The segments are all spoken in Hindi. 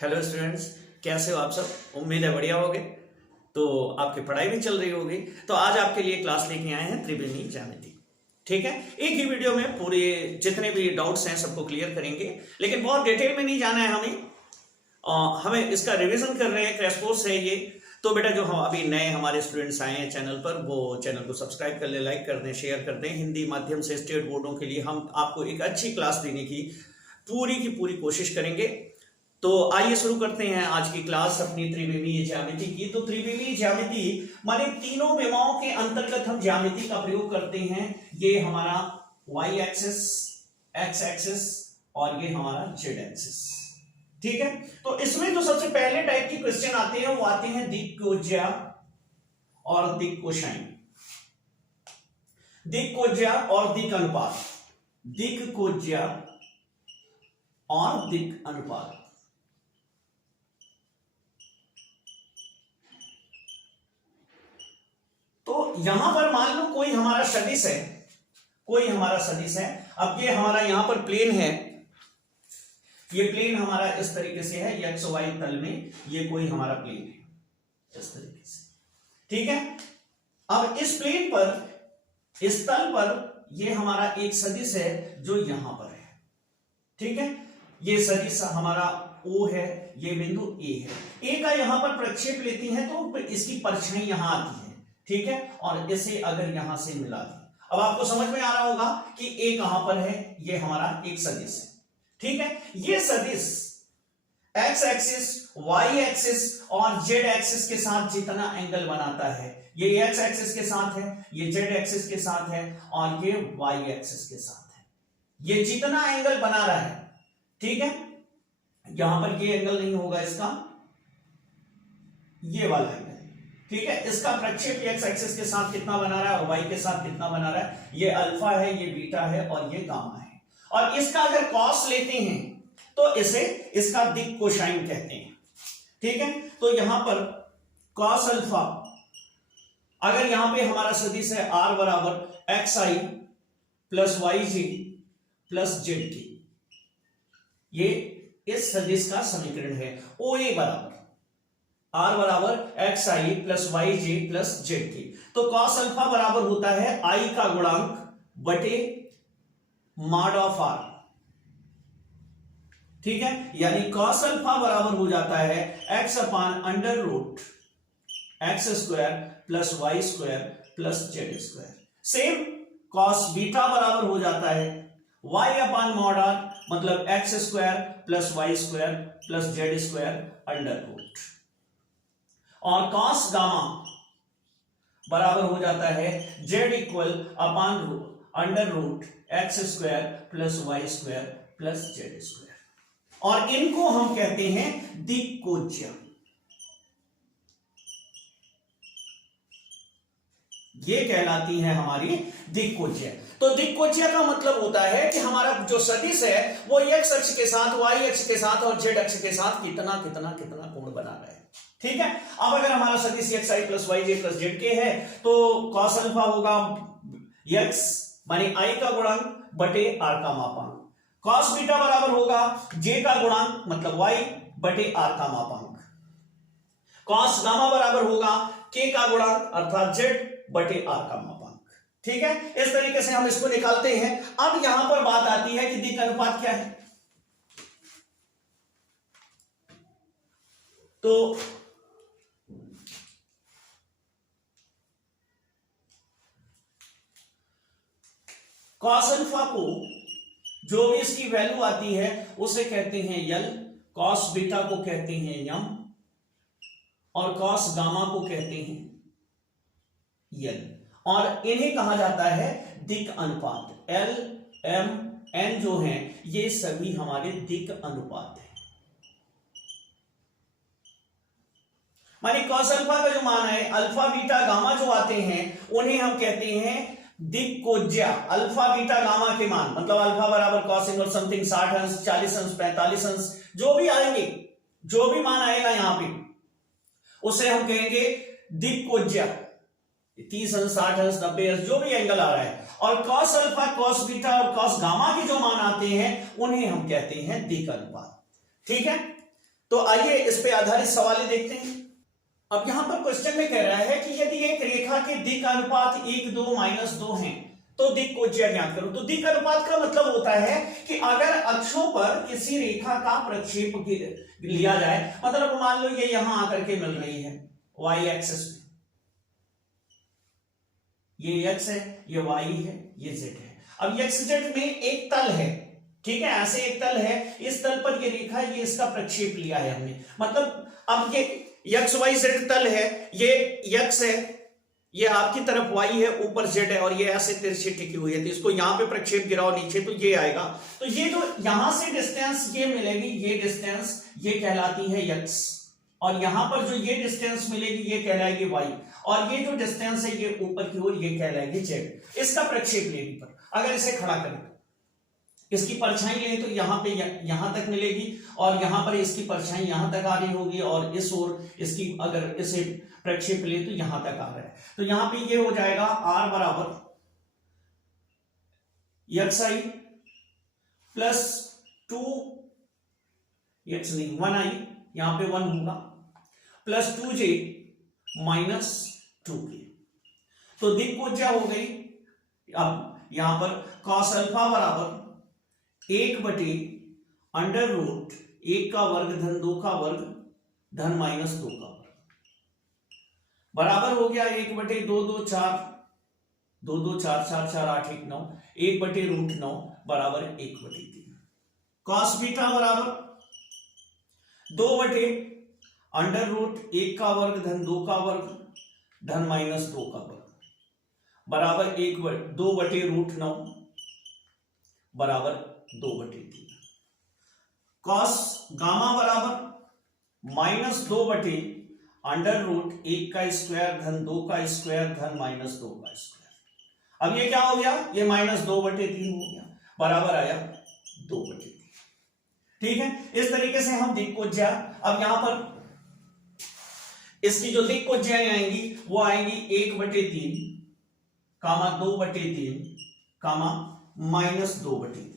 हेलो स्टूडेंट्स, कैसे हो आप सब। उम्मीद है बढ़िया होगे। तो आपकी पढ़ाई भी चल रही होगी। तो आज आपके लिए क्लास लेके आए हैं त्रिविमीय ज्यामिति। ठीक है, एक ही वीडियो में पूरे जितने भी डाउट्स हैं सबको क्लियर करेंगे, लेकिन बहुत डिटेल में नहीं जाना है हमें इसका रिवीजन कर रहे हैं, क्रैश कोर्स है ये। तो बेटा जो हम अभी नए हमारे स्टूडेंट्स आए हैं चैनल पर, वो चैनल को सब्सक्राइब कर ले, लाइक कर दें, शेयर कर दें। हिंदी माध्यम से स्टेट बोर्डों के लिए हम आपको एक अच्छी क्लास देने की पूरी कोशिश करेंगे। तो आइए शुरू करते हैं आज की क्लास अपनी त्रिविमीय ज्यामिति की। तो त्रिविमीय ज्यामिति माने तीनों विमाओं के अंतर्गत हम ज्यामिति का प्रयोग करते हैं। ये हमारा y एक्सिस, x एक्सिस और ये हमारा z एक्सिस। ठीक है, तो इसमें जो सबसे पहले टाइप की क्वेश्चन आते हैं वो आते हैं दिक्कोज्या और दिक्कोसाइन। दिक्कोज्या और दिक अनुपात, दिक्कोज्या और दिक अनुपात। तो यहां पर मान लो कोई हमारा सदिश है, अब ये हमारा यहां पर प्लेन है, ये प्लेन हमारा इस तरीके से है, एक्स वाई तल में ये कोई हमारा प्लेन है इस तरीके से। ठीक है, अब इस प्लेन पर, इस तल पर ये हमारा एक सदिश है जो यहां पर है। ठीक है, ये सदिश हमारा O है, ये बिंदु A है। A का यहां पर प्रक्षेप लेती है तो इसकी परछाई यहां आती है। ठीक है, और इसे अगर यहां से मिला दें, अब आपको समझ में आ रहा होगा कि A कहां पर है, ये हमारा एक सदिश है। ठीक है, ये सदिश x एक्सिस, y एक्सिस और z एक्सिस के साथ जितना एंगल बनाता है, ये x एक्सिस के साथ है, ये z एक्सिस के साथ है और ये y एक्सिस के साथ है, ये जितना एंगल बना रहा है। ठीक है, यहां पर ये एंगल नहीं होगा इसका, ये वाला एंगल। ठीक है, इसका प्रक्षेप x एक्सिस के साथ कितना बना रहा है और y के साथ कितना बना रहा है, ये अल्फा है, ये बीटा है और ये गामा है। और इसका अगर कॉस लेते हैं तो इसे इसका दिक कोसाइन कहते हैं। ठीक है, तो यहां पर कॉस अल्फा, अगर यहां पे हमारा सदिश है r बराबर एक्स आई प्लस वाई जी प्लस जेड की, ये इस सदिश का समीकरण है। ओ ए बराबर r बराबर एक्स आई प्लस वाई जी प्लस जेड की, तो कॉस अल्फा बराबर होता है i का गुणांक बटे मॉड ऑफ r। ठीक है, यानी कॉस अल्फा बराबर हो जाता है x upon under root X square plus Y square plus Z square. Same cos beta बराबर हो जाता है y अपान मॉड r, मतलब X square plus Y square plus Z square under root. और कॉस गामा बराबर हो जाता है z equal upon under root X square plus Y square plus Z square. और इनको हम कहते हैं दिक्कोज्या। ये कहलाती है हमारी दिक्कोज्या। तो दिक्कोज्या का मतलब होता है कि हमारा जो सदिश है वो x अक्ष के साथ, y अक्ष के साथ और z अक्ष के साथ कितना कितना कितना कोण बना रहा है। ठीक है, अब अगर हमारा सदिश एक्स आई प्लस वाई जे प्लस जेड के है तो कॉस अल्फा होगा x माने i का गुणांक बटे r का मापांक, कॉस बीटा बराबर होगा j का गुणांक मतलब y बटे r का मापांक, कॉस गामा बराबर होगा k का गुणांक अर्थात z बटे r का मापांक। ठीक है, इस तरीके से हम इसको निकालते हैं। अब यहां पर बात आती है कि दिक अनुपात क्या है। तो कॉस अल्फा को जो भी इसकी वैल्यू आती है उसे कहते हैं यल, कॉस बीटा को कहते हैं यम और कॉस गामा को कहते हैं यल, और इन्हें कहा जाता है दिक अनुपात। एल एम एन जो हैं ये सभी हमारे दिक अनुपात हैं। माने कॉस अल्फा का जो मान है, अल्फा बीटा गामा जो आते हैं उन्हें हम कहते हैं दिक्कोज्या। अल्फा बीटा गामा के मान मतलब अल्फा बराबर कॉस इनवर्स समथिंग 60 अंश, 40 अंश, 45 अंश, जो भी आएंगे, जो भी मान आएगा यहां पे उसे हम कहेंगे दिक्कोज्या। 30 अंश, 60 अंश, 90 अंश, जो भी एंगल आ रहा है। और कॉस अल्फा, कॉस बीटा और कॉस गामा के जो मान आते हैं उन्हें हम कहते हैं दिक अनुपात। ठीक है, तो आइए इस पे आधारित सवाल देखते हैं। अब यहां पर क्वेश्चन में कह रहा है कि यदि एक रेखा के दिक् अनुपात 1 2 -2 हैं तो दिक् कोज्या ज्ञात करो। तो दिक् अनुपात का मतलब होता है कि अगर अक्षों पर किसी रेखा का प्रक्षेप लिया जाए, मतलब मान लो ये यहां आकर के मिल रही है y एक्सिस में, ये x है, ये y है, ये z है। अब x z में एक तल है, ठीक है, ऐसे एक तल है, इस तल पर ये रेखा, ये इसका प्रक्षेप लिया है हमने, मतलब अब ये x y z तल है, ये x है, ये आपकी तरफ y है, ऊपर z है, और ये ऐसे तिरछी टिकी हुई है, तो इसको यहां पे प्रक्षेप गिराओ नीचे तो ये आएगा। तो ये जो यहां से डिस्टेंस ये मिलेगी, ये डिस्टेंस ये कहलाती है x, और यहां पर जो ये डिस्टेंस मिलेगी ये कहलाएगी y, और ये जो डिस्टेंस है ये ऊपर की ओर ये कहलाएगी z। इसका प्रक्षेप लेने पर अगर इसे खड़ा करें, इसकी परछाई लें तो यहां पे यहां तक मिलेगी, और यहां पर इसकी परछाई यहां तक आ रही होगी, और इस ओर इसकी अगर इसे प्रक्षेप ले तो यहां तक आ रहा है। तो यहां पे ये हो जाएगा r बराबर xi प्लस 2 x नहीं 1i, यहां पे 1 होगा, प्लस 2j माइनस 2k। तो दिक् कोज्या हो गई। अब यहां पर cos अल्फा बराबर 1/√1 का वर्ग धन 2 का वर्ग धन -2 का वर्ग बराबर हो गया 1/2 2 4 2 2 4 4 4 8 1 9 1/√9 बराबर 1/3। cos बीटा बराबर 2/√1 का वर्ग धन 2 का वर्ग धन -2 का वर्ग बराबर 2/√9 बराबर 2/3। cos गामा बराबर -2/√1 का स्क्वायर धन 2 का स्क्वायर धन -2 का स्क्वायर। अब ये क्या हो गया, ये -2/3 हो गया, बराबर आया 2/3। ठीक है, इस तरीके से हम दिक् कोज्या, अब यहां पर इसकी जो दिक् कोज्याएं आएंगी वो आएंगी 1/3 कामा 2/3 कामा -2/3।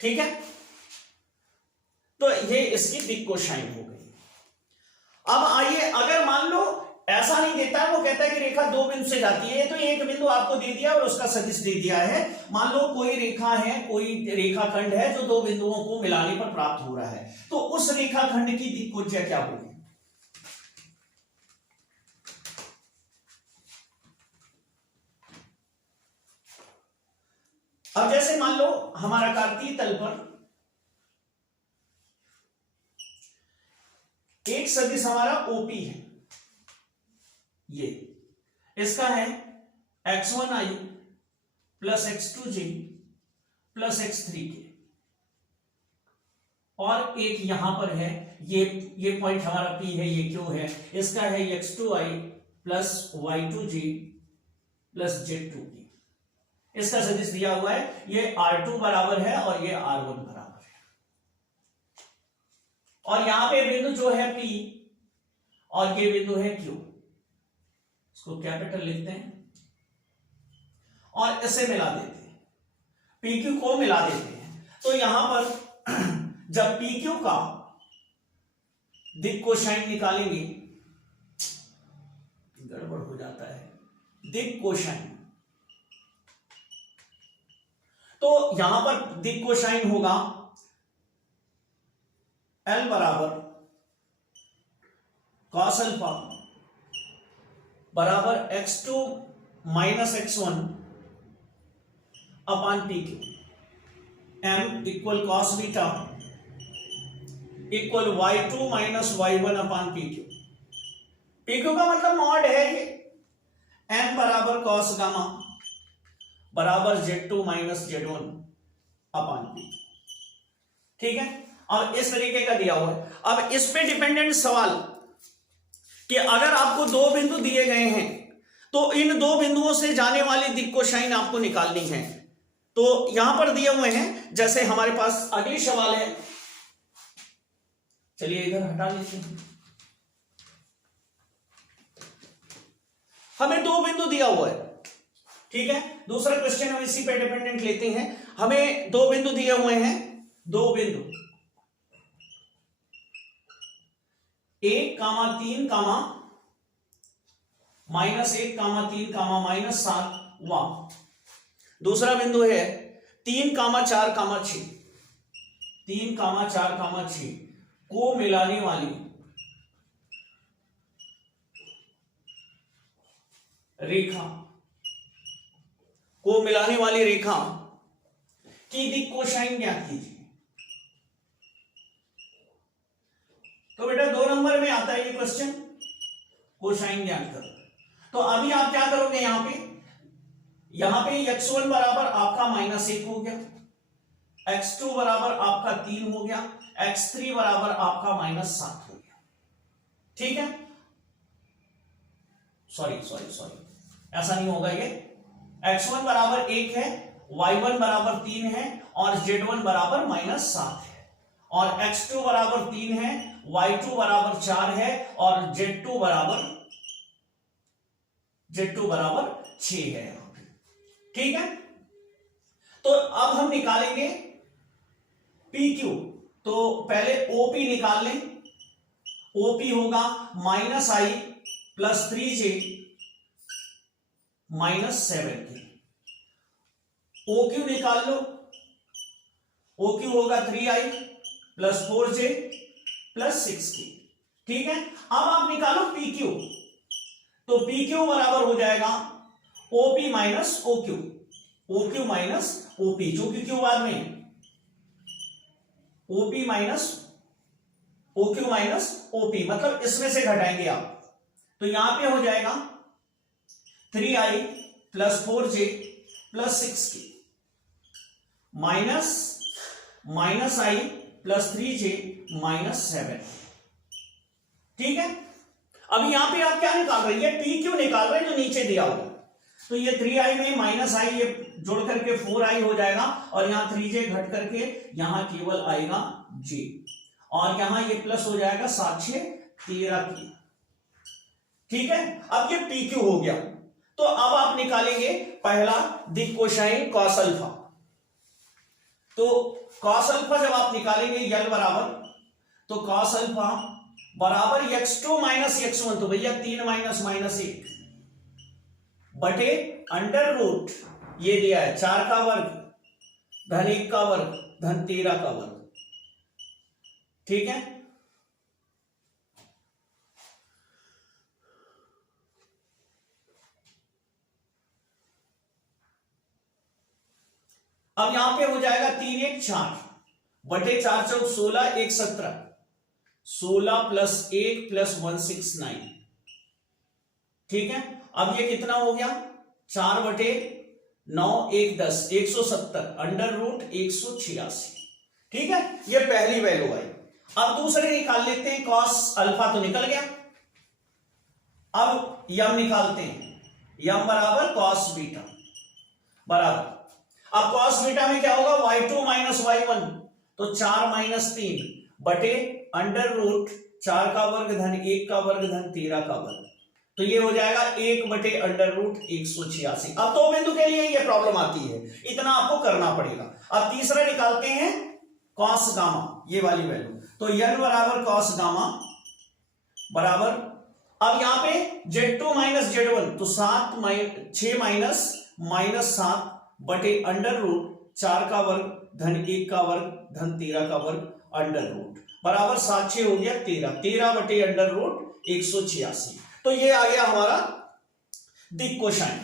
ठीक है, तो ये इसकी दिक् कोसाइन हो गई। अब आइए, अगर मान लो ऐसा नहीं देता है, वो कहता है कि रेखा दो बिंदु से जाती है, तो एक बिंदु आपको दे दिया और उसका सदिश दे दिया है। मान लो कोई रेखा है, कोई रेखाखंड है जो दो बिंदुओं को मिलाने पर प्राप्त हो रहा है, तो उस रेखाखंड की दिक् कोज्या क्या होगी? अब जैसे मान लो हमारा कार्तीय तल पर एक सदिश हमारा OP है, ये इसका है x1i plus x2j plus x3k, और एक यहां पर है, ये पॉइंट हमारा P है, ये Q है, इसका है x2i plus y2j plus z2k। इसका सदिश दिया हुआ है, ये R2 बराबर है और ये R1 बराबर है, और यहां पे बिंदु जो है P और ये बिंदु है Q, इसको कैपिटल लिखते हैं और इसे मिला देते हैं, PQ को मिला देते हैं। तो यहां पर जब PQ का दिक् कोसाइन निकालेंगे, गड़बड़ हो जाता है, दिक् कोसाइन, तो यहां पर दिक् कोसाइन होगा L बराबर cos अल्फा बराबर x2 माइनस x1 अपान PQ, M equal cos beta equal y2 minus y1 अपान PQ। PQ का मतलब मॉड है ये, M बराबर cos गामा बराबर Z2 माइनस Z1 अपान PQ। ठीक है, अब इस तरीके का दिया हुआ है। अब इस पे डिपेंडेंट सवाल कि अगर आपको दो बिंदु दिए गए हैं तो इन दो बिंदुओं से जाने वाली दिक् कोसाइन आपको निकालनी है। तो यहां पर दिए हुए हैं, जैसे हमारे पास अगली सवाल है, चलिए इधर हटा लेते हैं। हमें दो बिंदु दिया हुआ है, ठीक है, दूसरा क्वेश्चन हम इसी पे डिपेंडेंट लेते हैं। हमें दो बिंदु दिए हुए हैं, दो बिंदु 1, 3, -1, 3, -7 वहां। दूसरा बिंदु है 3, 4, 6, 3, 4, 6 को मिलाने वाली रेखा, को मिलाने वाली रेखा की दिक् कोसाइन ज्ञात कीजिए। तो बेटा 2 नंबर में आता है ये क्वेश्चन, कोसाइन ज्ञात करो। तो अभी आप क्या करोगे, यहां पे x1 बराबर आपका -1 हो गया, x2 बराबर आपका 3 हो गया, x3 बराबर आपका -7 हो गया। ठीक है, सॉरी ऐसा नहीं होगा, ये x1 बराबर 1 है, y1 बराबर 3 है और z1 बराबर -7 है, और x2 बराबर 3 है, y2 बराबर 4 है और z2 बराबर 6 है यहां पे। ठीक है, तो अब हम निकालेंगे PQ। तो पहले OP निकाल लें। OP होगा -I + 3j -7k। OQ निकाल लो, OQ होगा 3I + 4j + 6k। ठीक है, अब आप निकालो PQ। तो PQ बराबर हो जाएगा OP - OQ, OQ - OP, जो कि Q बाद में OP - OQ - OP, मतलब इसमें से घटाएंगे आप। तो यहां पे हो जाएगा 3I + 4j + 6k -I + 3j -7। ठीक है, अब यहां पे आप क्या निकाल रहे हैं, PQ निकाल रहे हैं जो नीचे दिया हुआ। तो ये 3I में -I ये जोड़ करके 4I हो जाएगा, और यहां 3j घट करके यहां केवल आएगा j, और यहां ये प्लस हो जाएगा 7 6 13 की। ठीक है, अब ये PQ हो गया। तो अब आप निकालेंगे पहला दिक् कोसाइन cos अल्फा। तो cos अल्फा जब आप निकालेंगे L बराबर, तो cos अल्फा बराबर x2 - x1, तो भैया 3 -1 बटे √ ये दिया है 4 का वर्ग धन 1 का वर्ग धन 13 का वर्ग। ठीक है, अब यहां पे हो जाएगा 3 1 4 बटे 4 चौक 16 1 17, 16 + 1 + 169। ठीक है, अब ये कितना हो गया, 4 बटे 9 1 10, 170 √ 186। ठीक है, ये पहली वैल्यू आई। अब दूसरे निकाल लेते हैं, cos अल्फा तो निकल गया। अब यम निकालते हैं, यम बराबर cos बीटा बराबर, अब cos बीटा में क्या होगा, y2 - y1, तो 4 - 3 बटे √ 4 का वर्ग धन 1 का वर्ग धन 13 का वर्ग। तो ये हो जाएगा 1 बटे √ 186। अब 2 बिंदु के लिए ये प्रॉब्लम आती है, इतना आपको करना पड़ेगा। अब तीसरा निकालते हैं cos गामा, ये वाली वैल्यू। तो n बराबर cos गामा बराबर, अब यहां पे z2 - z1, तो 6 - -7 बटे √ 4 का वर्ग धन 1 का वर्ग धन 13 का वर्ग √ बराबर 7 6 हो गया 13, 13 बटे √ 186। तो ये आ गया हमारा दिक् कोसाइन।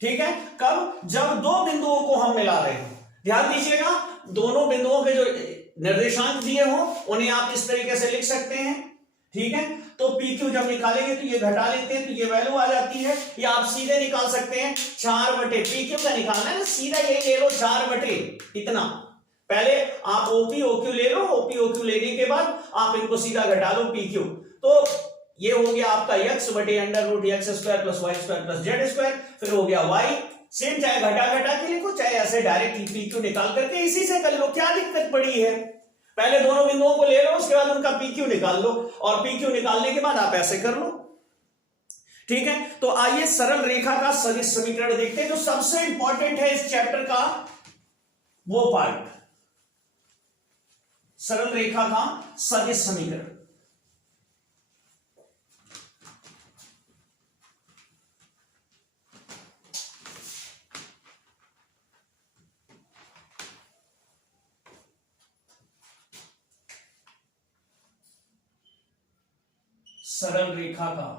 ठीक है, कब, जब 2 बिंदुओं को हम मिला रहे हैं। ध्यान दीजिएगा, दोनों बिंदुओं के जो निर्देशांक दिए हो उन्हें आप इस तरीके से लिख सकते हैं। ठीक है, तो PQ जब निकालेंगे तो ये घटा लेते हैं, तो ये वैल्यू आ जाती है। या आप सीधे निकाल सकते हैं 4 बटे, PQ का निकालना है, सीधा यही ले लो 4 बटे इतना। पहले आप OQ ले लो, OQ लेने के बाद आप इनको सीधा घटा लो PQ। तो ये हो गया आपका x बटे √ x² + y² + z²। फिर हो गया y, सेम चाहे घटा के लिखो, चाहे ऐसे डायरेक्ट PQ निकाल करके इसी से कर लो, क्या दिक्कत पड़ी है। पहले दोनों बिंदुओं को ले लो, उसके बाद उनका PQ निकाल लो, और PQ निकालने के बाद आप ऐसे कर लो। ठीक है, तो आइए सरल रेखा का सदिश समीकरण देखते हैं, जो सबसे इंपॉर्टेंट है इस चैप्टर का वो पार्ट। सरल रेखा का सदिश समीकरण। सरल रेखा का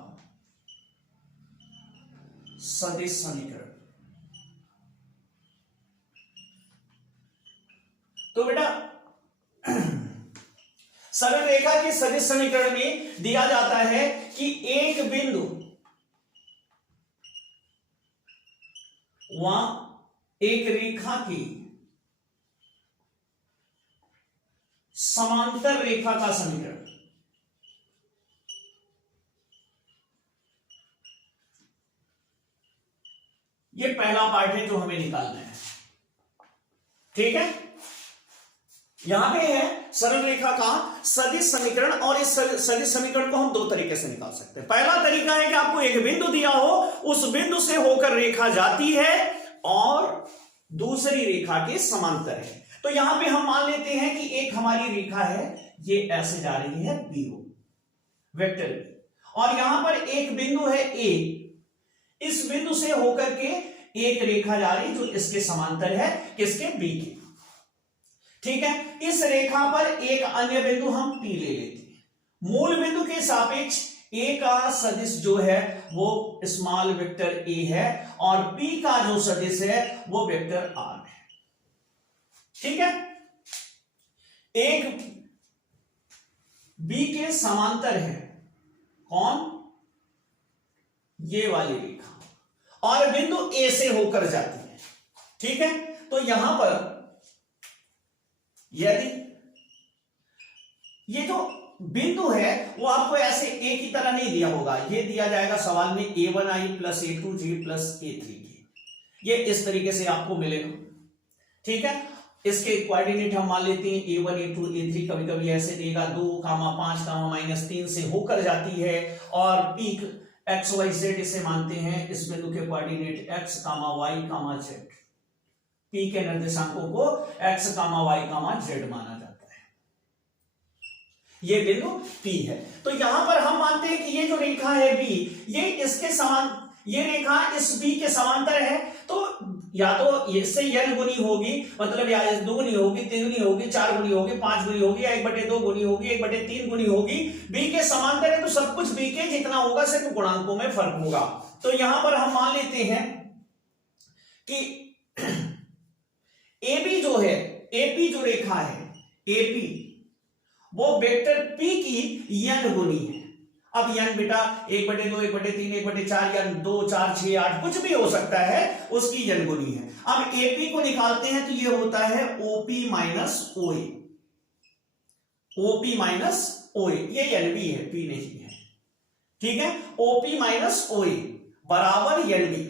सदिश समीकरण। तो बेटा सरल रेखा के सदिश समीकरण में दिया जाता है कि एक बिंदु व एक रेखा की समांतर रेखा का समीकरण। ये पहला पार्ट है जो हमें निकालना है, ठीक है। यहां पे है सरल रेखा का सदिश समीकरण, और इस सदिश समीकरण को हम दो तरीके से निकाल सकते हैं। पहला तरीका है कि आपको एक बिंदु दिया हो, उस बिंदु से होकर रेखा जाती है और दूसरी रेखा के समांतर है। तो यहां पे हम मान लेते हैं कि एक हमारी रेखा है, ये ऐसे जा रही है बीओ वेक्टर बी, और यहां पर एक बिंदु है ए, इस बिंदु से होकर के एक रेखा जा रही जो इसके समांतर है, किसके, बी के, ठीक है। इस रेखा पर एक अन्य बिंदु हम पी ले लेते हैं। मूल बिंदु के सापेक्ष ए का सदिश जो है वो स्मॉल वेक्टर ए है, और पी का जो सदिश है वो वेक्टर आर है, ठीक है। एक बी के समांतर है कौन, ये वाली रेखा, और बिंदु ए से होकर जाती है, ठीक है। तो यहां पर यदि ये जो बिंदु है वो आपको ऐसे ए की तरह नहीं दिया होगा, ये दिया जाएगा सवाल में a1i plus a2j plus a3k, ये इस तरीके से आपको मिलेगा, ठीक है। इसके कोऑर्डिनेट हम मान लेते हैं a1 a2 a3, कभी कभी ऐसे देगा 2, 5, -3 से होकर जाती है, और पीक एक्स वाई जेड इसे मानते हैं, इस बिंदु के coordinate x, y, z, P के निर्देशांकों को x, y, z माना जाता है, ये बिंदु P है। तो यहां पर हम मानते हैं कि ये जो रेखा है B, ये इसके समान, ये रेखा इस B के समांतर है, तो या तो इससे n गुनी होगी, मतलब या 2 गुनी होगी, 3 गुनी होगी, 4 गुनी होगी, 5 गुनी होगी, या 1/2 गुनी होगी, 1/3 गुनी होगी। B के समांतर है तो सब कुछ B के जितना होगा, सिर्फ गुणांकों में फर्क होगा। तो यहां पर हम मान लेते हैं कि AB जो है, AP जो रेखा है AP, वो वेक्टर P की n गुनी है। अब n बेटा 1/2, 1/3, 1/4 या 2, 4, 6, 8 कुछ भी हो सकता है, उसकी n गुनी है। अब AP को निकालते हैं तो ये होता है OP minus OA, OP minus OA, ये NB है, P नहीं है, ठीक है। OP माइनस OA बराबर NB।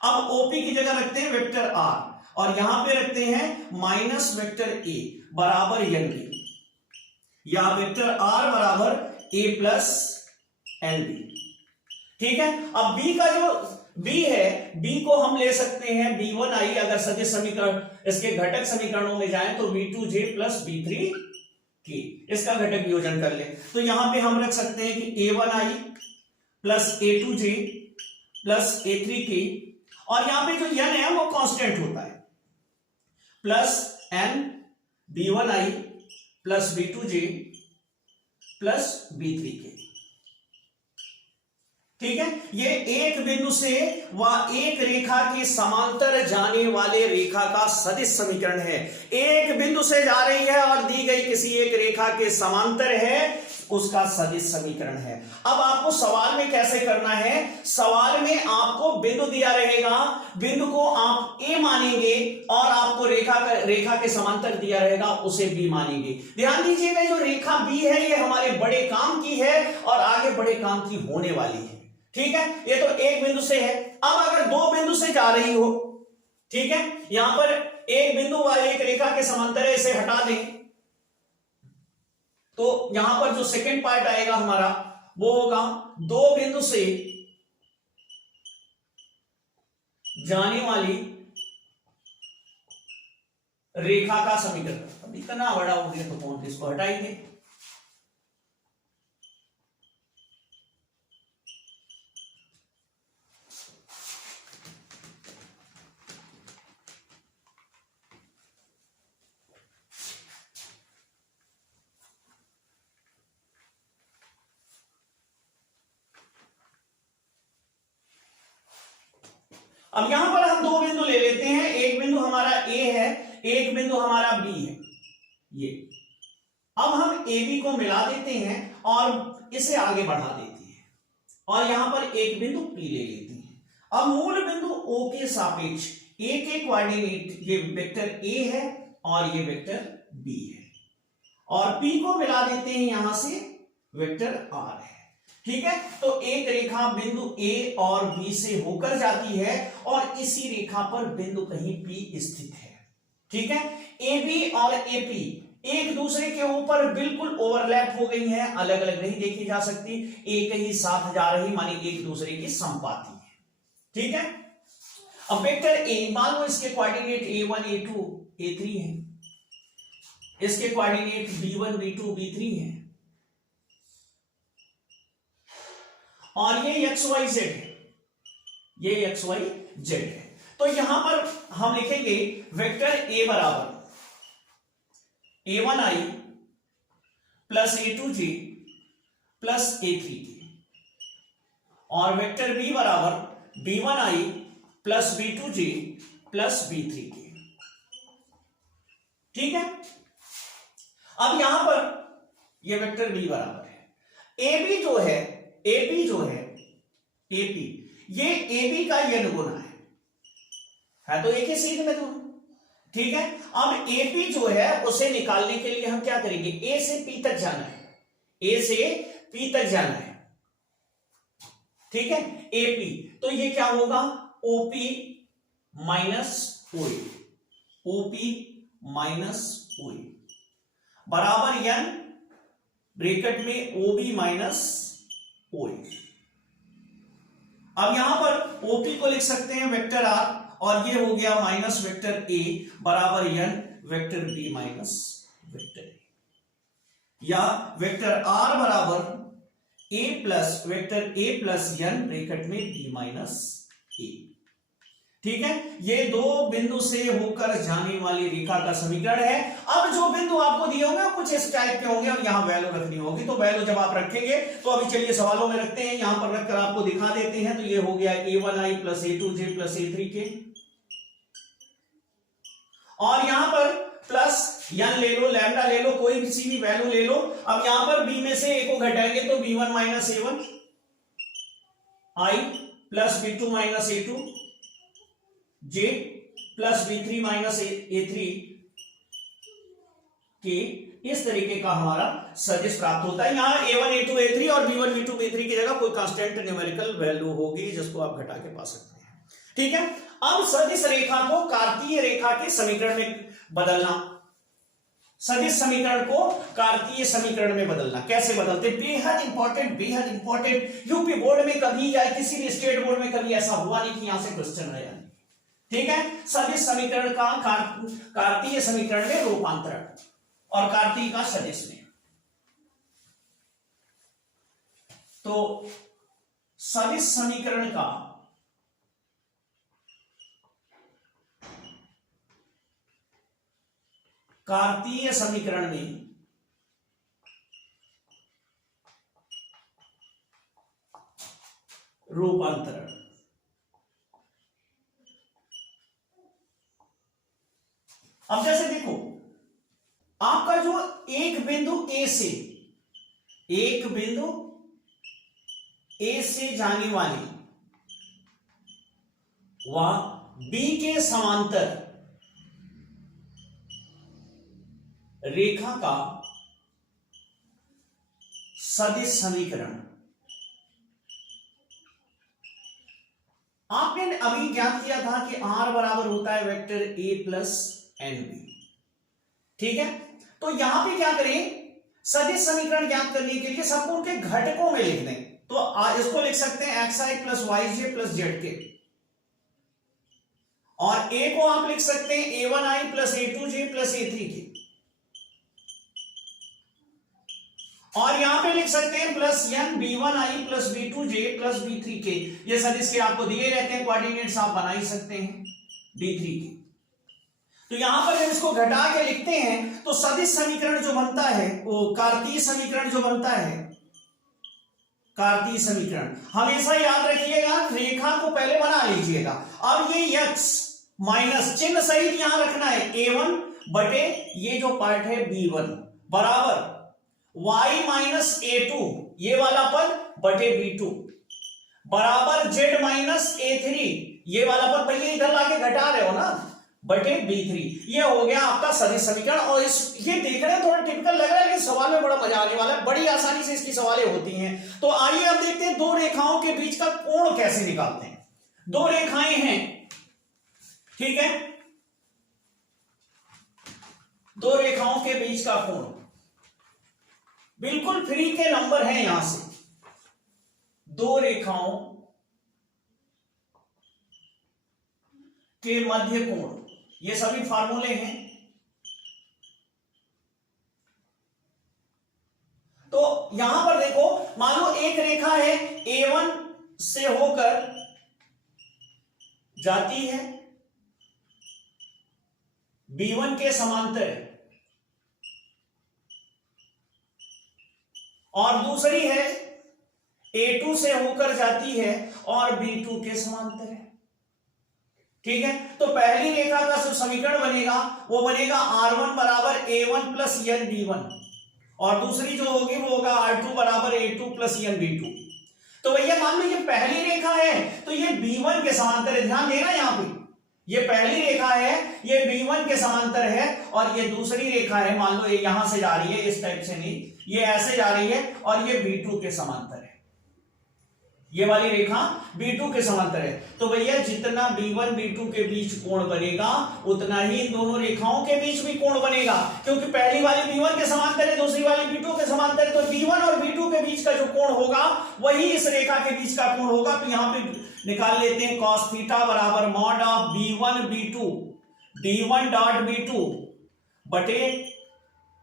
अब OP की जगह रखते हैं वेक्टर R, और यहां पे रखते हैं माइनस वेक्टर A बराबर NB, या वेक्टर R बराबर A प्लस NB, ठीक है। अब B का जो B है, B को हम ले सकते हैं B1i, अगर सदिश समीकरण इसके घटक समीकरणों में जाएं तो B2j प्लस B3k, इसका घटक वियोजन कर ले, तो यहां पे हम रख सकते हैं कि A1i plus A2j plus A3k, और यहां पे जो n है वो कांस्टेंट होता है, plus n B1i plus B2j plus B3k, ठीक है। ये एक बिंदु से व एक रेखा के समांतर जाने वाले रेखा का सदिश समीकरण है। एक बिंदु से जा रही है और दी गई किसी एक रेखा के समांतर है, उसका सदिश समीकरण है। अब आपको सवाल में कैसे करना है, सवाल में आपको बिंदु दिया रहेगा, बिंदु को आप A मानेंगे, और आपको रेखा के समांतर दिया रहेगा, उसे B मानेंगे। ध्यान दीजिएगा जो रेखा B है ये हमारे बड़े काम की है और आगे बड़े काम की होने वाली है, ठीक है। ये तो एक बिंदु से है। अब अगर दो बिंदु से जा रही हो, ठीक है, यहां पर एक बिंदु व एक रेखा के समांतर है, इसे हटा दें, तो यहां पर जो सेकंड पार्ट आएगा हमारा वो होगा दो बिंदु से जाने वाली रेखा का समीकरण। अब इतना बड़ा हो गया तो कौन इसको हटाएंगे। अब यहां पर हम दो बिंदु ले लेते हैं, एक बिंदु हमारा ए है, एक बिंदु हमारा बी है। ये अब हम ए बी को मिला देते हैं और इसे आगे बढ़ा देते हैं और यहां पर एक बिंदु पी ले लेते हैं। अब मूल बिंदु ओ के सापेक्ष ए के कोऑर्डिनेट ये वेक्टर ए है और ये वेक्टर बी है और पी को मिला देते हैं यहां से वेक्टर आर है। ठीक है, तो एक रेखा बिंदु ए और बी से होकर जाती है और इसी रेखा पर बिंदु कहीं पी स्थित है। ठीक है, ए बी और ए पी एक दूसरे के ऊपर बिल्कुल ओवरलैप हो गई हैं, अलग अलग नहीं देखी जा सकती, एक ही साथ जा रही, मानी एक दूसरे की संपाती है। ठीक है, अब वेक्टर ए मान लो इसके कोऑर्डिनेट a1 a2 a3 है, इसके कोऑर्डिनेट b1 b2 b3 है और ये XYZ है, ये XYZ है। तो यहां पर हम लिखेंगे वेक्टर A बराबर a1i plus a2j plus a3j और वेक्टर B बराबर b1i plus b2j plus b3j। ठीक है, अब यहां पर ये वेक्टर B बराबर है AB जो है, AP जो है, AP ये AB का n गुना है तो एक ही सीध में दोनों। ठीक है, अब AP जो है उसे निकालने के लिए हम क्या करेंगे, A से P तक जाना है, A से P तक जाना है। ठीक है, AP तो ये क्या होगा, OP minus OA, OP minus OA बराबर n ब्रैकेट में OB माइनस OA। अब यहां पर OP को लिख सकते हैं वेक्टर R और ये हो गया माइनस वेक्टर A बराबर n vector B minus vector A, या वेक्टर R बराबर A plus vector A plus n bracket में B माइनस A। ठीक है, ये दो बिंदु से होकर जाने वाली रेखा का समीकरण है। अब जो बिंदु आपको दिए होंगे कुछ इस टाइप के होंगे और यहां वैल्यू रखनी होगी, तो वैल्यू जब आप रखेंगे तो अभी चलिए सवालों में रखते हैं, यहां पर रखकर आपको दिखा देते हैं। तो ये हो गया a1i plus a2j plus a3k और यहां पर प्लस n ले लो, लैम्डा ले लो, कोई किसी भी वैल्यू ले लो। अब यहां पर b में से a को घटाएंगे तो b1 minus a1 i plus b2 minus a2 j plus b3 minus a3 के, इस तरीके का हमारा सदिश प्राप्त होता है। यहां a1 a2 a3 और b1 b2 b3 की जगह कोई कांस्टेंट न्यूमेरिकल वैल्यू होगी जिसको आप घटा के पा सकते हैं। ठीक है, अब सदिश रेखा को कार्तीय रेखा के समीकरण में बदलना, सदिश समीकरण को कार्तीय समीकरण में बदलना कैसे बदलते, बेहद इंपॉर्टेंट, बेहद इंपॉर्टेंट। यूपी बोर्ड में कभी या किसी भी स्टेट बोर्ड में कभी ऐसा हुआ नहीं कि यहां से क्वेश्चन आया। ठीक है, सदिश समीकरण का कार्तीय समीकरण में रूपांतरण और कार्तीय का सदिश में। तो सदिश समीकरण का कार्तीय समीकरण में रूपांतरण। अब जैसे देखो, आपका जो एक बिंदु A से, एक बिंदु A से जाने वाली वह B के समांतर रेखा का सदिश समीकरण आपने अभी ज्ञात किया था कि R बराबर होता है वेक्टर A प्लस NB। ठीक है, तो यहां पे क्या करें, सदिश समीकरण ज्ञात करने के लिए सबको उनके घटकों में लिख दें। तो इसको लिख सकते हैं xi plus yj plus zk और ए को आप लिख सकते हैं a1i plus a2j plus a3k, और यहां पे लिख सकते हैं plus n b1i plus b2j plus b3k। ये सदिश के आपको दिए रहते हैं, कोऑर्डिनेट्स आप बना ही सकते हैं b3k। तो यहां पर जब इसको घटा के लिखते हैं तो सदिश समीकरण जो बनता है वो कार्तीय समीकरण जो बनता है, कार्तीय समीकरण हमेशा याद रखिएगा, रेखा को पहले बना लीजिएगा। अब ये x माइनस चिन्ह सहित यहां रखना है a1 बटे ये जो पार्ट है b1 बराबर y माइनस a2 ये वाला पद बटे b2 बराबर z माइनस a3 ये वाला पद, भैया इधर लाके घटा रहे हो ना, बटे b3। ये हो गया आपका सदिश समीकरण। और ये देख रहे हैं थोड़ा टिपिकल लग रहा है, लेकिन सवाल में बड़ा मजा आने वाला है, बड़ी आसानी से इसकी सवालें होती हैं। तो आइए अब देखते हैं दो रेखाओं के बीच का कोण कैसे निकालते हैं। दो रेखाएं हैं, ठीक है, दो रेखाओं के बीच का कोण बिल्कुल फ्री के नंबर है। यहां से दो रेखाओं के मध्य कोण, ये सभी फार्मूले हैं। तो यहां पर देखो, मान लो एक रेखा है A1 से होकर जाती है B1 के समांतर है, और दूसरी है A2 से होकर जाती है और B2 के समांतर है, ठीक है। तो पहली रेखा का जो समीकरण बनेगा वो बनेगा R1 बराबर A1 प्लस n B1, और दूसरी जो होगी वो होगा R2 बराबर A2 प्लस n B2। तो भैया मान लो ये पहली रेखा है तो ये B1 के समांतर है, ध्यान देना यहां पे, ये पहली रेखा है, ये B1 के समांतर है, और ये दूसरी रेखा है, मान लो ये यहां से जा रही है, इस टाइप से नहीं, ये ऐसे जा रही है, और ये B2 के समांतर है, ये वाली रेखा B2 के समांतर है। तो भैया जितना B1 B2 के बीच कोण बनेगा उतना ही इन दोनों रेखाओं के बीच भी कोण बनेगा, क्योंकि पहली वाली B1 के समांतर है, दूसरी वाली B2 के समांतर है। तो B1 और B2 के बीच का जो कोण होगा वही इस रेखा के बीच का कोण होगा। तो यहां पे निकाल लेते हैं cos थीटा बराबर mod of B1 B2 D1 dot B2 बटे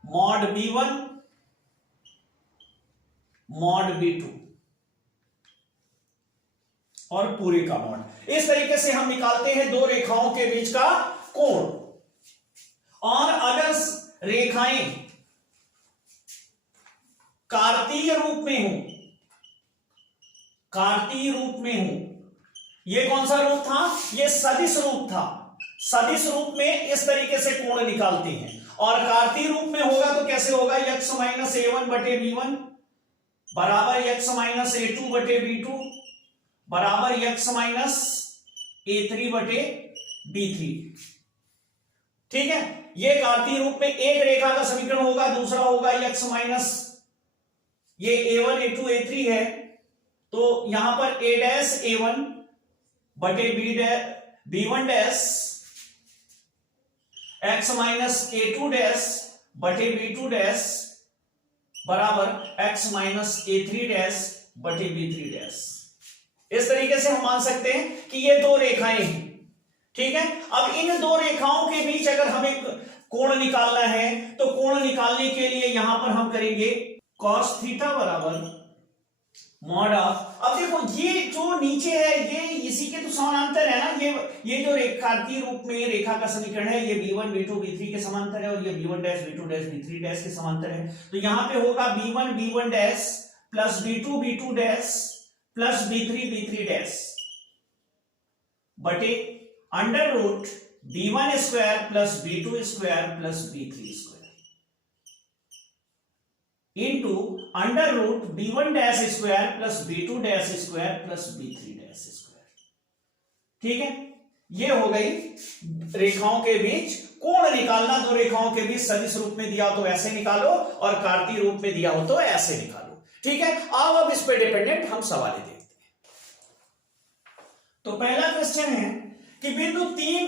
मॉड B1 मॉड B2 और पूरे का मॉड। इस तरीके से हम निकालते हैं दो रेखाओं के बीच का कोण। और अगर रेखाएं कार्तीय रूप में हो, कार्तीय रूप में हो, ये कौन सा रूप था, ये सदिश रूप था, सदिश रूप में इस तरीके से कोण निकालते हैं। और कार्तीय रूप में होगा तो कैसे होगा, x माइनस a1 बटे b1 बराबर x माइनस a2 बटे b2 बराबर x माइनस a3 बटे b3, ठीक है। ये कार्तीय रूप में एक रेखा का समीकरण होगा, दूसरा होगा x माइनस ये a1 a2 a3 है, तो यहां पर a डैश a1 बटे b1 dash x minus a2 dash बटे b2 डैश बराबर x माइनस a3 डैश बटे b3 डैश। इस तरीके से हम मान सकते हैं कि ये दो रेखाएं हैं, ठीक है। अब इन दो रेखाओं के बीच अगर हमें कोण निकालना है तो कोण निकालने के लिए यहां पर हम करेंगे cos थीटा बराबर मॉड ऑफ, अब देखो ये जो नीचे है ये इसी के तो समानांतर है ना, ये जो कार्तीय रूप में रेखा का समीकरण है ये B1 B2 B3 के समांतर है, और ये B1 dash B2 dash B3 dash के समांतर है। तो यहां पे होगा B1 B1 dash plus B2 B2 dash प्लस B3 B3 डैश बटे under root B1 square plus B2 square plus B3 square into under root B1 dash square plus B2 dash square plus B3 dash square, ठीक है। ये हो गई रेखाओं के बीच कोण निकालना। दो रेखाओं के बीच सदिश रूप में दिया हो तो ऐसे निकालो, और कार्तीय रूप में दिया हो तो ऐसे निकालो, ठीक है। अब इस पे डिपेंडेंट हम सवाल देखते हैं। तो पहला क्वेश्चन है कि बिंदु 3,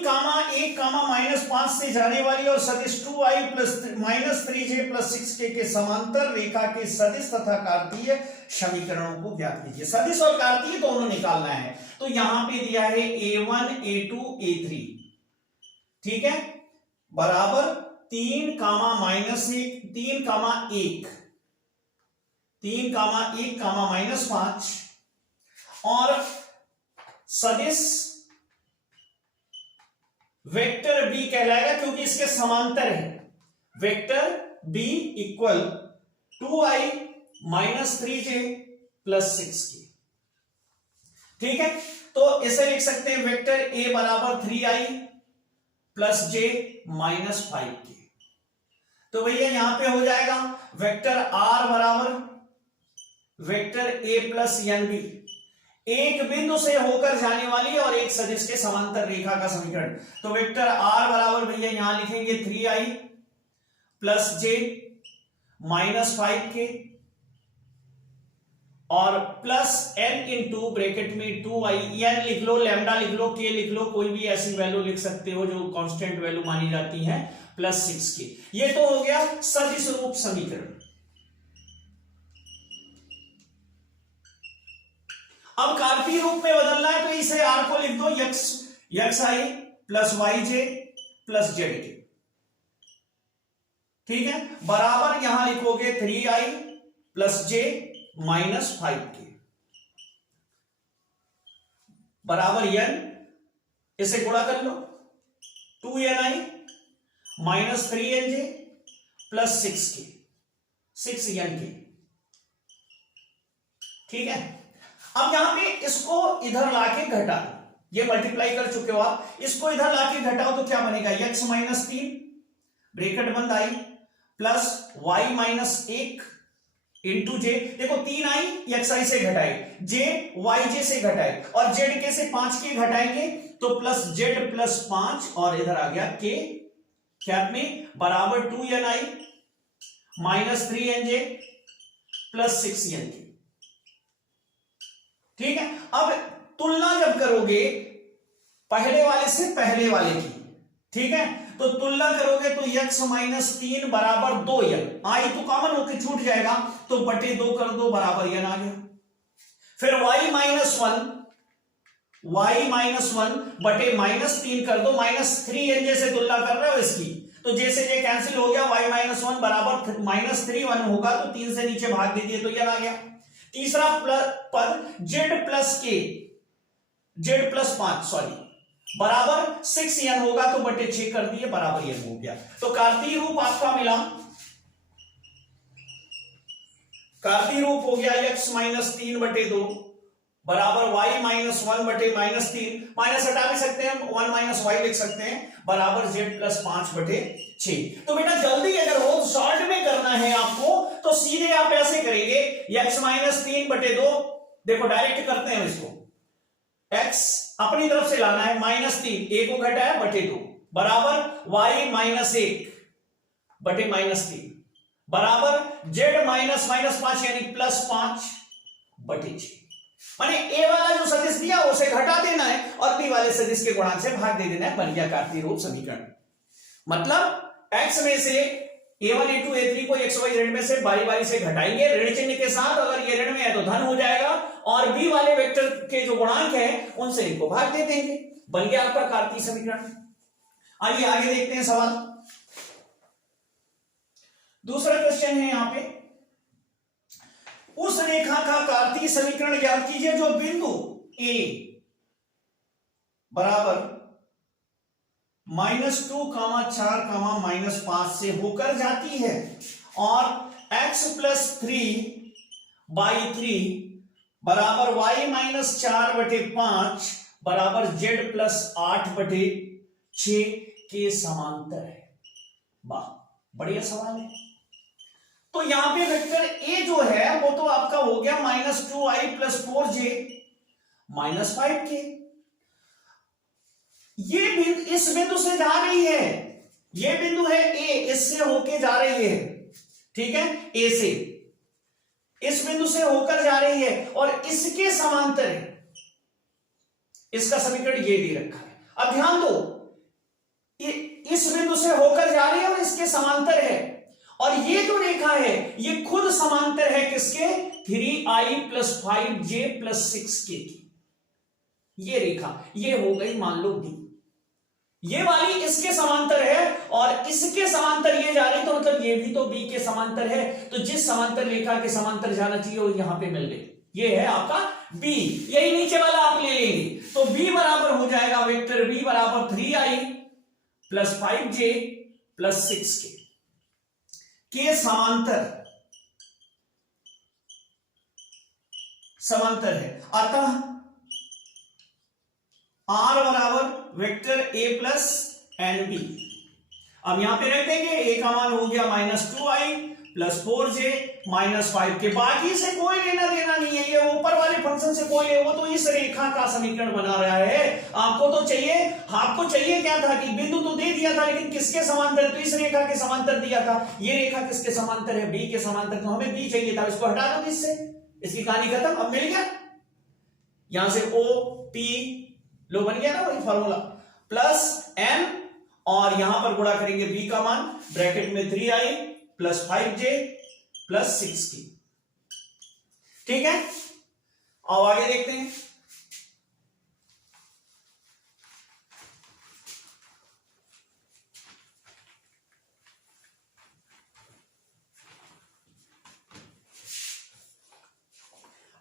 1, -5 से जाने वाली और सदिश 2i plus -3j plus 6k के समांतर रेखा के सदिश तथा कार्तीय समीकरणों को ज्ञात कीजिए। सदिश और कार्तीय दोनों निकालना है। तो यहां पे दिया है a1 a2 a3, ठीक है, बराबर 3 कामा -1, 3 कामा 1, 3 कामा 1 कामा -5 और सदिश वेक्टर बी कहलाएगा क्योंकि इसके समांतर है। Vector B equal 2i - 3j + 6k। ठीक है, तो इसे लिख सकते हैं वेक्टर ए बराबर 3i + j - 5k। तो भैया यहां पे हो जाएगा वेक्टर आर बराबर vector A plus N B, एक बिंदु से होकर जाने वाली और एक सदिश के समांतर रेखा का समीकरण। तो वेक्टर आर बराबर भैया यहां लिखेंगे 3i + j - 5k और प्लस n इंटू ब्रैकेट में 2i, n लिख लो, लैम्डा लिख लो, k लिख लो, कोई भी ऐसी वैल्यू लिख सकते हो जो कांस्टेंट वैल्यू मानी जाती है, + 6k। ये तो हो गया सदिश रूप समीकरण। अब कार्तीय रूप में बदलना है तो इसे r को लिख दो xi + yj + zk। ठीक है, बराबर यहां लिखोगे 3i + j - 5k बराबर n, इसे गुणा कर लो 2ni - 3nj + 6k 6nk। ठीक है, अब यहां पे इसको इधर लाके घटा दो, ये मल्टीप्लाई कर चुके हो आप, इसको इधर लाके घटाओ तो क्या बनेगा x - 3 ब्रैकेट बंद आई प्लस y - 1 इंटू जे, देखो 3i xi से घटाए, j yj से घटाए और zk से 5k घटाएंगे तो प्लस z + 5 और इधर आ गया k कैप में बराबर 2ni - 3nj + 6nk। ठीक है, अब तुलना जब करोगे पहले वाले से पहले वाले की, ठीक है, तो तुलना करोगे तो x - 3 बराबर 2n, आई तो कॉमन होकर छूट जाएगा तो बटे 2 कर दो बराबर n आ गया। फिर y - 1 बटे -3 कर दो, -3nj से तुलना कर रहे हो इसकी, तो जैसे ये कैंसिल हो गया, y - 1 बराबर -3 होगा तो 3 से नीचे भाग दीजिए तो n आ गया। तीसरा पद z + 5 बराबर 6n होगा तो बटे 6 कर दिए बराबर n हो गया। तो कार्तीय रूप आपका मिला, कार्तीय रूप हो गया x - 3 बटे 2 बराबर y - 1 बटे -3, माइनस हटा भी सकते हैं, 1 - y लिख सकते हैं बराबर z + 5 बटे 6। तो बेटा जल्दी अगर हो शॉर्ट में करना है आपको तो सीधे आप ऐसे करेंगे x - 3 बटे 2, देखो डायरेक्ट करते हैं इसको, x अपनी तरफ से लाना है -3, a को घटाया बटे 2 बराबर y - 1 बटे -3 बराबर z - 5 यानी +5 बटे 6। माने a वाला जो सदिश दिया उसे घटा देना है और b वाले सदिश के गुणांक से भाग दे देना है, बन गया कार्तीय रूप समीकरण। मतलब x में से a1 a2 a3 को x y z में से बारी बारी से घटाएंगे ऋण चिन्ह के साथ, अगर ये ऋण में है तो धन हो जाएगा और b वाले वेक्टर के जो गुणांक है उनसे इनको भाग दे देंगे, बन गया आपका कार्तीय समीकरण। आइए आगे देखते हैं सवाल। दूसरा क्वेश्चन है यहां पे, उस रेखा का कार्तीय समीकरण ज्ञात कीजिए जो बिंदु a बराबर -2, 4, -5 से होकर जाती है और x + 3/3 बराबर y - 4 बटे 5 बराबर z + 8 बटे 6 के समांतर है। वाह बढ़िया सवाल है। तो यहां पे वेक्टर a जो है वो तो आपका हो गया -2i + 4j - 5k, ये बिंदु इस बिंदु से जा रही है, ये बिंदु है a, इससे होके जा रही है, ठीक है, a से इस बिंदु से होकर जा रही है और इसके समांतर है, इसका समीकरण ये दे रखा है। अब ध्यान दो, इस बिंदु से होकर जा रही है और इसके समांतर है और ये जो रेखा है ये खुद समांतर है किसके, 3i + 5j + 6k की, ये रेखा ये हो गई मान लो d। ये वाली इसके समांतर है और इसके समांतर ये जा रही, तो मतलब ये भी तो बी के समांतर है। तो जिस समांतर रेखा के समांतर जाना चाहिए वो यहां पे मिल गई, ये है आपका बी। यही नीचे वाला आप ले लेंगे तो बी बराबर हो जाएगा वेक्टर बी बराबर 3i plus 5j plus 6k के समांतर है। अतः r बराबर vector a plus N B. अब यहां पे रख देंगे, a का मान हो गया -2i प्लस 4j माइनस 5 के। बाकी से कोई लेना देना नहीं है, ये ऊपर वाले फंक्शन से कोई है, वो तो इस रेखा का समीकरण बना रहा है। आपको चाहिए क्या था कि बिंदु तो दे दिया था, लेकिन किसके समांतर, तो इस रेखा के समांतर दिया था। ये रेखा किसके समांतर है, बी के समांतर, तो हमें बी चाहिए था, इसको हटा दो इससे, इसकी कहानी खत्म। अब मिल गया, यहां से ओ पी लो बन गया ना वही फॉर्मूला, प्लस एन और यहां पर गुणा करेंगे बी का मान, ब्रैकेट में 3i plus 5j plus 6k। ठीक है, अब आगे देखते हैं।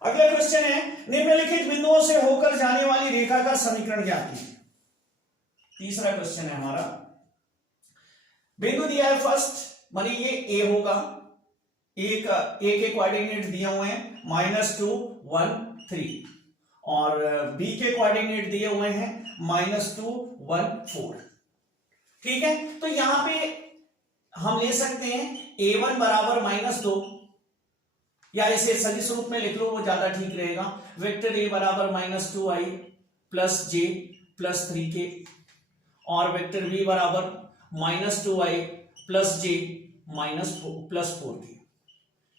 अगला क्वेश्चन है, निम्नलिखित बिंदुओं से होकर जाने वाली रेखा का समीकरण ज्ञात कीजिए। तीसरा क्वेश्चन है हमारा, बिंदु दिया है फर्स्ट, मानी ये ए होगा, ए के कोऑर्डिनेट दिए हुए हैं -2 1 3 और बी के कोऑर्डिनेट दिए हुए हैं -2 1 4। ठीक है, तो यहां पे हम ले सकते हैं a1 बराबर -2, या इसे सदिश रूप में लिख लो, वो ज्यादा ठीक रहेगा। वेक्टर a बराबर -2i plus j plus 3k और वेक्टर b बराबर -2i plus j plus 4k।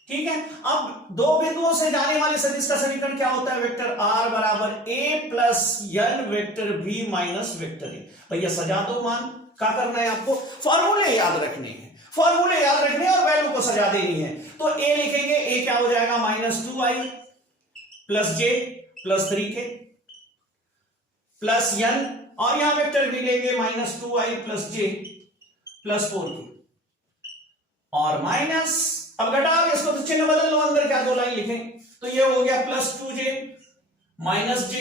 ठीक है, अब दो बिंदुओं से जाने वाले सदिश का समीकरण क्या होता है, वेक्टर r बराबर a plus n vector b minus vector a। भैया सजा दो मान, क्या करना है आपको, फॉर्मूले याद रखने हैं, और वैल्यू को सजा देनी है। तो a लिखेंगे, a क्या हो जाएगा -2i plus j plus 3k plus n, और यहां वेक्टर भी लेंगे -2i plus j plus 4k और माइनस, अब घटाओ इसको तो चिन्ह बदल लो, अंदर क्या 2 लाइन लिखें, तो ये हो गया plus 2j minus j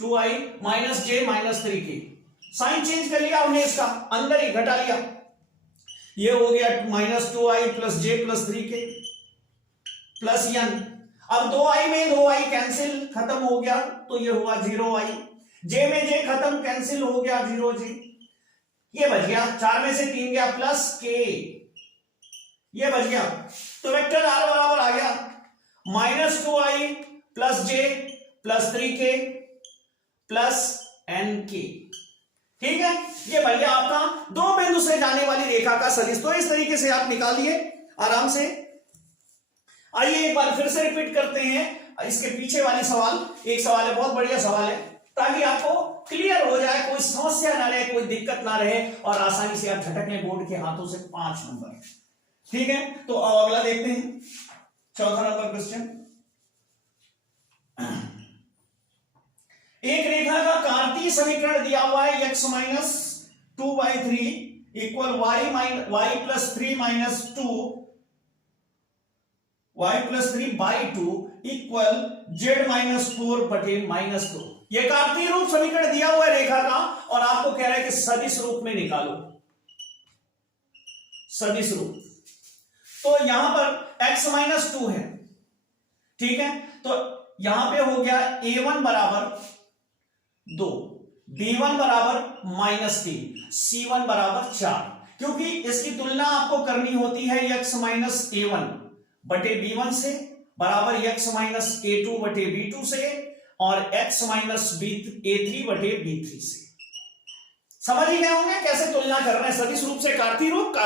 2i minus j minus 3k। Sign change कर लिया हमने, इसका अंदर ही घटा लिया, ये हो गया -2i plus j plus 3k plus n। अब 2i में 2i कैंसिल, खत्म हो गया, तो ये हुआ 0i, j में j खत्म, कैंसिल हो गया 0j, ये बच गया, 4 में से 3 गया प्लस k, ये बच गया। तो वेक्टर r बराबर आ गया -2i plus j plus 3k plus nk। ठीक है, ये बन गया आपका दो बिंदु से जाने वाली रेखा का सदिश। तो इस तरीके से आप निकालिए आराम से। आइए एक बार फिर से रिपीट करते हैं इसके पीछे वाले सवाल, एक सवाल है, बहुत बढ़िया सवाल है, ताकि आपको क्लियर हो जाए, कोई समस्या ना रहे, कोई दिक्कत ना रहे और आसानी से आप झटक लें बोर्ड के हाथों से 5 नंबर। ठीक है, तो अगला देखते हैं, चौथा नंबर क्वेश्चन। एक रेखा का कार्तीय समीकरण दिया हुआ है, x minus 2/3 equal y plus 3 minus 2 y plus 3/2 equal z minus 4 बटे -2। यह कार्तीय रूप समीकरण दिया हुआ है रेखा का, और आपको कह रहा है कि सदिश रूप में निकालो, सदिश रूप। तो यहां पर x माइनस 2 है, ठीक है, तो यहां पे हो गया a1 बराबर 2, b1 बराबर -3, c1 बराबर 4, क्योंकि इसकी तुलना आपको करनी होती है x माइनस a1 बटे b1 से बराबर x माइनस a2 बटे b2 से और x माइनस a3 बटे b3 से। समझ ही गए होंगे कैसे तुलना कर रहे हैं, सदिश रूप से कार्तीय रूप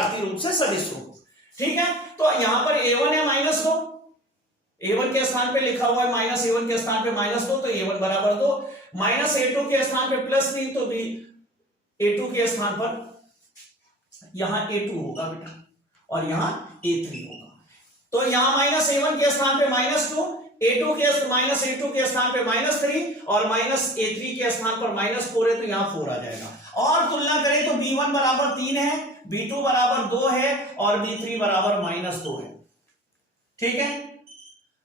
से सदिश रूप। ठीक है, तो यहां पर a1 है -2, a1 के स्थान पे लिखा हुआ है -a1 के स्थान पे -2, तो a1 बराबर 2, -a2 के स्थान पे +3, तो भी a2 के स्थान पर यहां a2 होगा बेटा और यहां a3 होगा। तो यहां -a1 के स्थान पे -2, a2 के माइनस a2 के स्थान पे -3 और माइनस a3 के स्थान पर -4 है तो यहां 4 आ जाएगा। और तुलना करें तो b1 बराबर 3 है, b2 बराबर 2 है और b3 बराबर -2 है। ठीक है,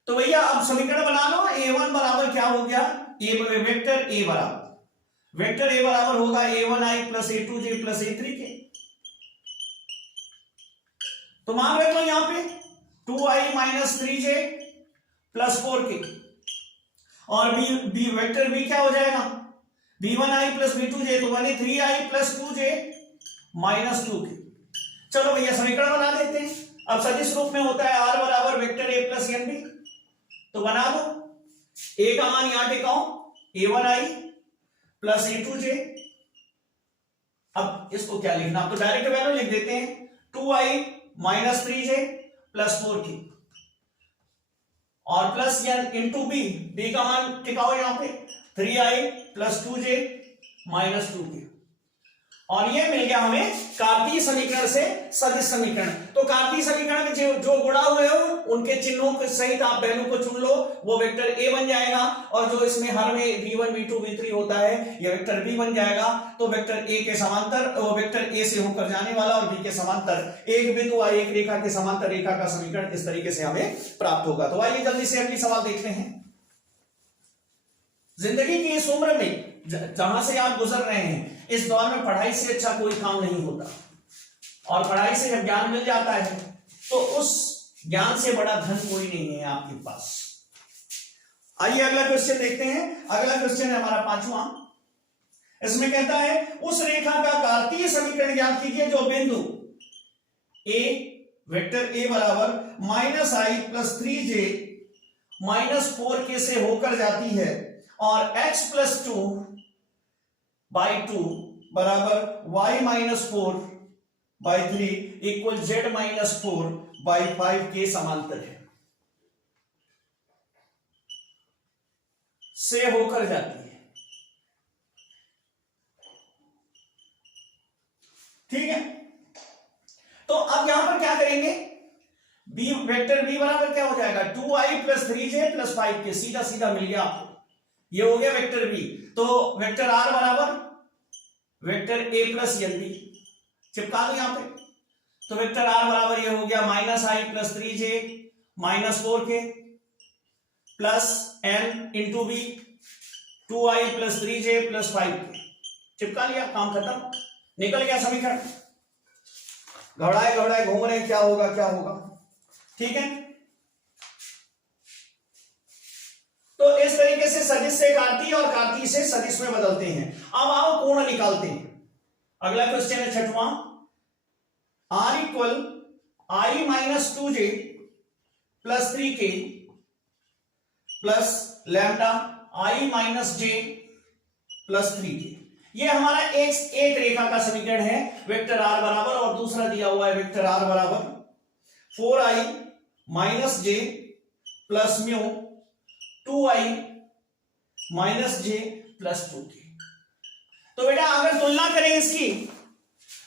तो भैया अब समीकरण बना लो। a1 बराबर क्या हो गया, वेक्टर a बराबर होगा a1i plus a2j plus a3 के। तो मान रहे हो यहां पे 2i minus 3j plus 4k और b वेक्टर b क्या हो जाएगा b1i प्लस b2j, तो बने 3i plus 2j minus 2k। चलो भैया समीकरण बना देते हैं। अब सदिश रूप में होता है r बराबर vector a plus N B, तो बना दो। a का मान यहां टिकाओ a1i प्लस a2j। अब इसको क्या लिखना, अब तो डायरेक्ट वैल्यू लिख देते हैं 2i minus 3j plus 4k और प्लस एन इंटू बी का मान टिकाओ यहां पे 3i plus 2j minus 2k। और ये मिल गया हमें कार्तीय समीकरण से सदिश समीकरण। तो कार्तीय समीकरण में जो गुणा हुए हो उनके चिन्हों के सहित आप वैल्यू को चुन लो, वो वेक्टर a बन जाएगा। और जो इसमें हर में v1 v2 v3 होता है ये वेक्टर b बन जाएगा। तो वेक्टर a के समांतर वेक्टर a से होकर जाने वाला और b के समांतर एक बिंदु और एक रेखा के समांतर रेखा का समीकरण इस तरीके से हमें प्राप्त होगा। तो आइए जल्दी से अगली सवाल देखते हैं। जिंदगी की इस उम्र में जहां से आप गुजर रहे हैं, इस दौर में पढ़ाई से अच्छा कोई काम नहीं होता और पढ़ाई से जब ज्ञान मिल जाता है तो उस ज्ञान से बड़ा धन कोई नहीं है आपके पास। आइए अगला क्वेश्चन देखते हैं। अगला क्वेश्चन है हमारा 5वां। इसमें कहता है उस रेखा का कार्तीय समीकरण ज्ञात कीजिए जो बिंदु a वेक्टर a बराबर -i plus 3j minus 4k से होकर जाती है और x प्लस 2 बाई 2 बराबर y minus 4 by 3 equal z minus 4 by 5 के समांतर है, से होकर जाती है। ठीक है, तो अब यहां पर क्या करेंगे, b वेक्टर b बराबर क्या हो जाएगा 2i plus 3j plus 5k, सीधा सीधा मिल गया आपको। ये हो गया वेक्टर b। तो वेक्टर r बराबर vector a plus N b चिपका दो यहां पे। तो वेक्टर r बराबर ये हो गया -i plus 3j minus 4k plus n into b 2i plus 3j plus 5k। चिपका लिया, काम खत्म, निकल गया समीकरण। घबराए घबराए घूम रहे क्या होगा क्या होगा। ठीक है, तो इस तरीके से सदिश से कार्तीय और कार्तीय से सदिश में बदलते हैं। अब आओ कोण निकालते हैं। अगला क्वेश्चन है 6वां। r equal i minus 2j plus 3k plus lambda i minus j plus 3k। ये हमारा एक रेखा का समीकरण है, वेक्टर r बराबर, और दूसरा दिया हुआ है वेक्टर r बराबर 4i minus j plus mu 2i minus j plus 2k। तो बेटा अगर तुलना करें इसकी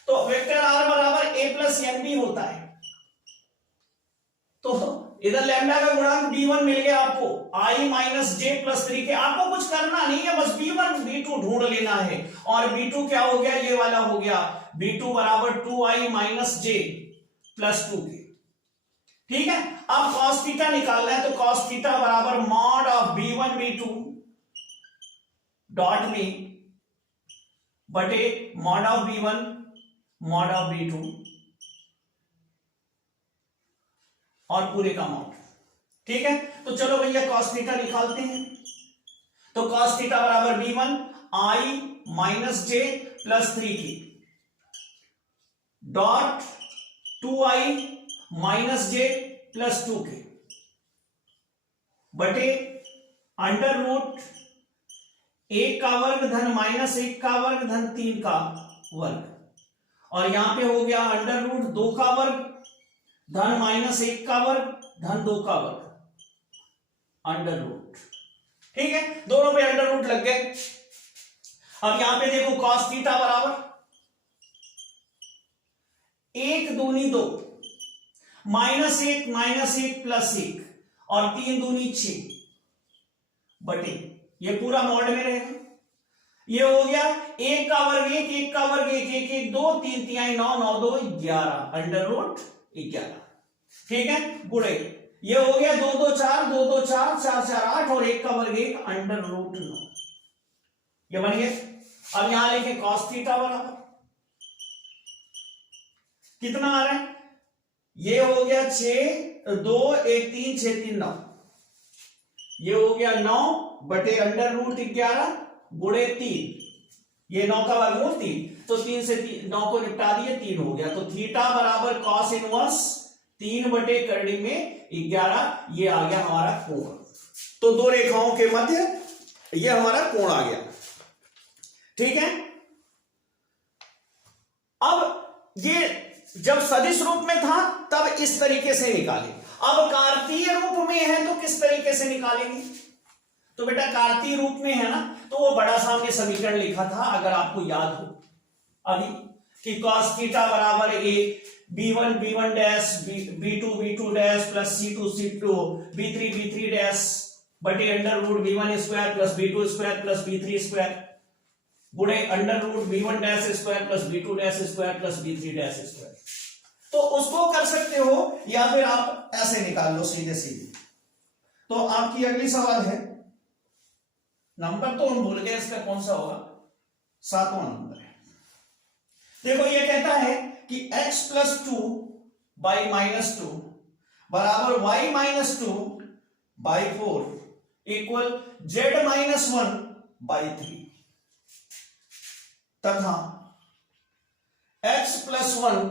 तो वेक्टर r बराबर a प्लस एन बी होता है। तो इधर लैम्डा का गुणांक b1 मिल गया आपको, i minus j plus 3k। आपको कुछ करना नहीं है, बस b1 b2 ढूंढ लेना है। और b2 क्या हो गया, ये वाला हो गया b2 बराबर 2i minus j plus 2k। ठीक है, अब cos थीटा निकालना है तो cos थीटा बराबर mod of b1 b2 dot में बटे mod of b1 mod of b2 और पूरे का मॉड। ठीक है, तो चलो भैया cos थीटा निकालते हैं। तो cos थीटा बराबर b1 i minus j plus 3k dot 2i minus j plus 2k बटे अंडर रूट 1 का वर्ग धन माइनस 1 का वर्ग धन 3 का वर्ग, और यहां पे हो गया अंडर रूट 2 का वर्ग धन माइनस 1 का वर्ग धन 2 का वर्ग अंडर रूट। ठीक है, दोनों पे अंडर रूट लग गए। अब यहां पे देखो cos थीटा बराबर 1 दूनी 2 -1 -1 प्लस 1 और 3 दूनी 6 बटे, ये पूरा मॉड में रहेगा। ये हो गया 1 का वर्ग 1, 1 का वर्ग 1, 1 1 2, 3 3 9, 9 2 11, अंडर रूट 11। ठीक है, गुणे ये हो गया 2 2 4, 2 2 4, 4 4 8 और 1 का वर्ग 1, अंडर रूट 9। ये बन गया। अब यहां लिखे cos थीटा बराबर कितना आ रहा है, ये हो गया 6 2 1 3 6 3 9, ये हो गया 9 बटे अंडर रूट 11 गुणे 3, ये 9 का वर्गमूल 3, तो 3 से 9 को निपटा दिए, 3 हो गया। तो थीटा बराबर कॉस इनवर्स 3 बटे करड़ी में 11, ये आ गया हमारा कोण। तो दो रेखाओं के मध्य ये हमारा कोण आ गया। ठीक है, अब ये जब सदिश रूप में था तब इस तरीके से निकाले, अब कार्तीय रूप में है तो किस तरीके से निकालेंगे। तो बेटा कार्तीय रूप में है ना, तो वो बड़ा सा हमने समीकरण लिखा था, अगर आपको याद हो अभी, कि cos थीटा बराबर a b1 b1 dash b2 b2 dash plus c2 c2 b3 b3 dash बटे under root b1 square plus b2 square plus b3 square गुणे under root b1 dash square plus b2 dash square plus b3 dash square. तो उसको कर सकते हो या फिर आप ऐसे निकाल लो सीधे सीधे। तो आपकी अगली सवाल है, नंबर तो हम भूल गए, इसका कौन सा होगा, 7वां नंबर है। देखो ये कहता है कि x प्लस 2 बाई माइनस 2 बराबर y minus 2 by 4 equal z minus 1 by 3 तथा x plus 1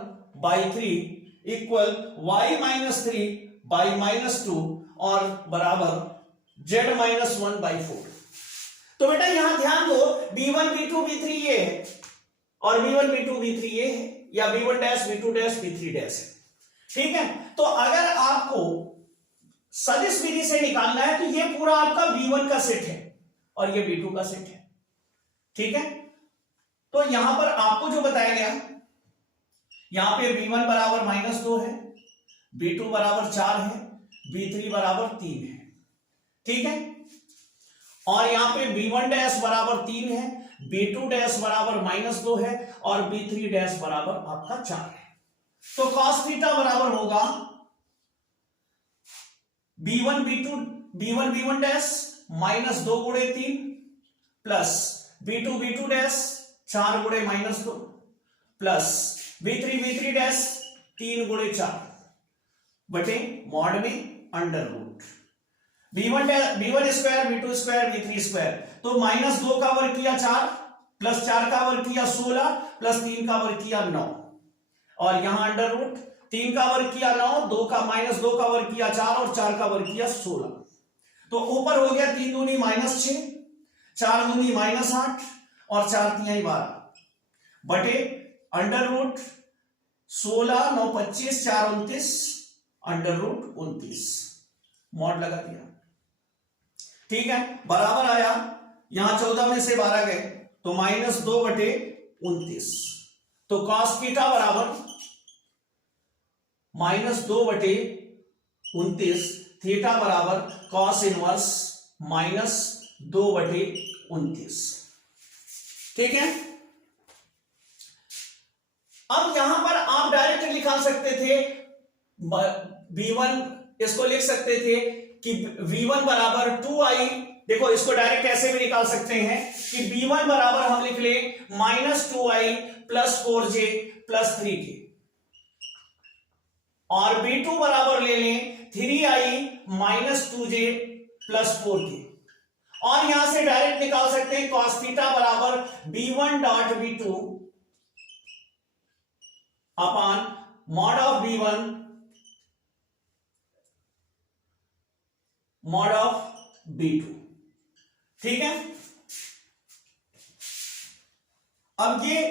by 3 equal y minus 3 by minus 2 और बराबर z माइनस 1 बाई 4। तो बेटा यहां ध्यान दो, b1 b2 b3 ये है और b1 b2 b3 ये है, या b1 dash b2 dash b3 dash है। ठीक है, तो अगर आपको सदिश विधि से निकालना है तो ये पूरा आपका b1 का सेट है और ये b2 का सेट है। ठीक है, तो यहां पर आपको जो बताया गया, यहां पे b1 बराबर -2 है, b2 बराबर 4 है, b3 बराबर 3 है। ठीक है, और यहां पे b1 डैश बराबर 3 है, b2 डैश बराबर -2 है और b3 डैश बराबर आपका 4 है। तो cos थीटा बराबर होगा b1 b1 डैश -2 गुणे 3 प्लस b2 b2 डैश 4 गुणे -2 प्लस b3 डैश 3 गुणे 4 बटे मॉड में under root b1 square b2 square b3 square, तो -2 का वर्ग किया 4 प्लस 4 का वर्ग किया 16 प्लस 3 का वर्ग किया 9 और यहां अंडर रूट 3 का वर्ग किया 9, -2 का वर्ग किया 4 और 4 का वर्ग किया 16। तो ऊपर हो गया 3 दूनी -6, 4 दूनी -8 और 4 तिहाई 12 बटे under root 16 9 25 4 29 under root 29, mod लगा दिया। ठीक है, बराबर आया, यहां 14 में से 12 गए तो -2 बटे 29, तो cos थीटा बराबर -2 बटे 29, थीटा बराबर cos इनवर्स -2 बटे 29। ठीक है, अब यहां पर आप डायरेक्ट निकाल सकते थे v1, इसको लिख सकते थे कि v1 बराबर 2i, देखो इसको डायरेक्ट ऐसे भी निकाल सकते हैं कि v1 बराबर हम लिख ले -2i plus 4j plus 3k और b2 बराबर ले लें 3i -2j प्लस 4k और यहां से डायरेक्ट निकाल सकते हैं cos थीटा बराबर b1 dot b2 upon mod of b1 mod of b2। ठीक है, अब ये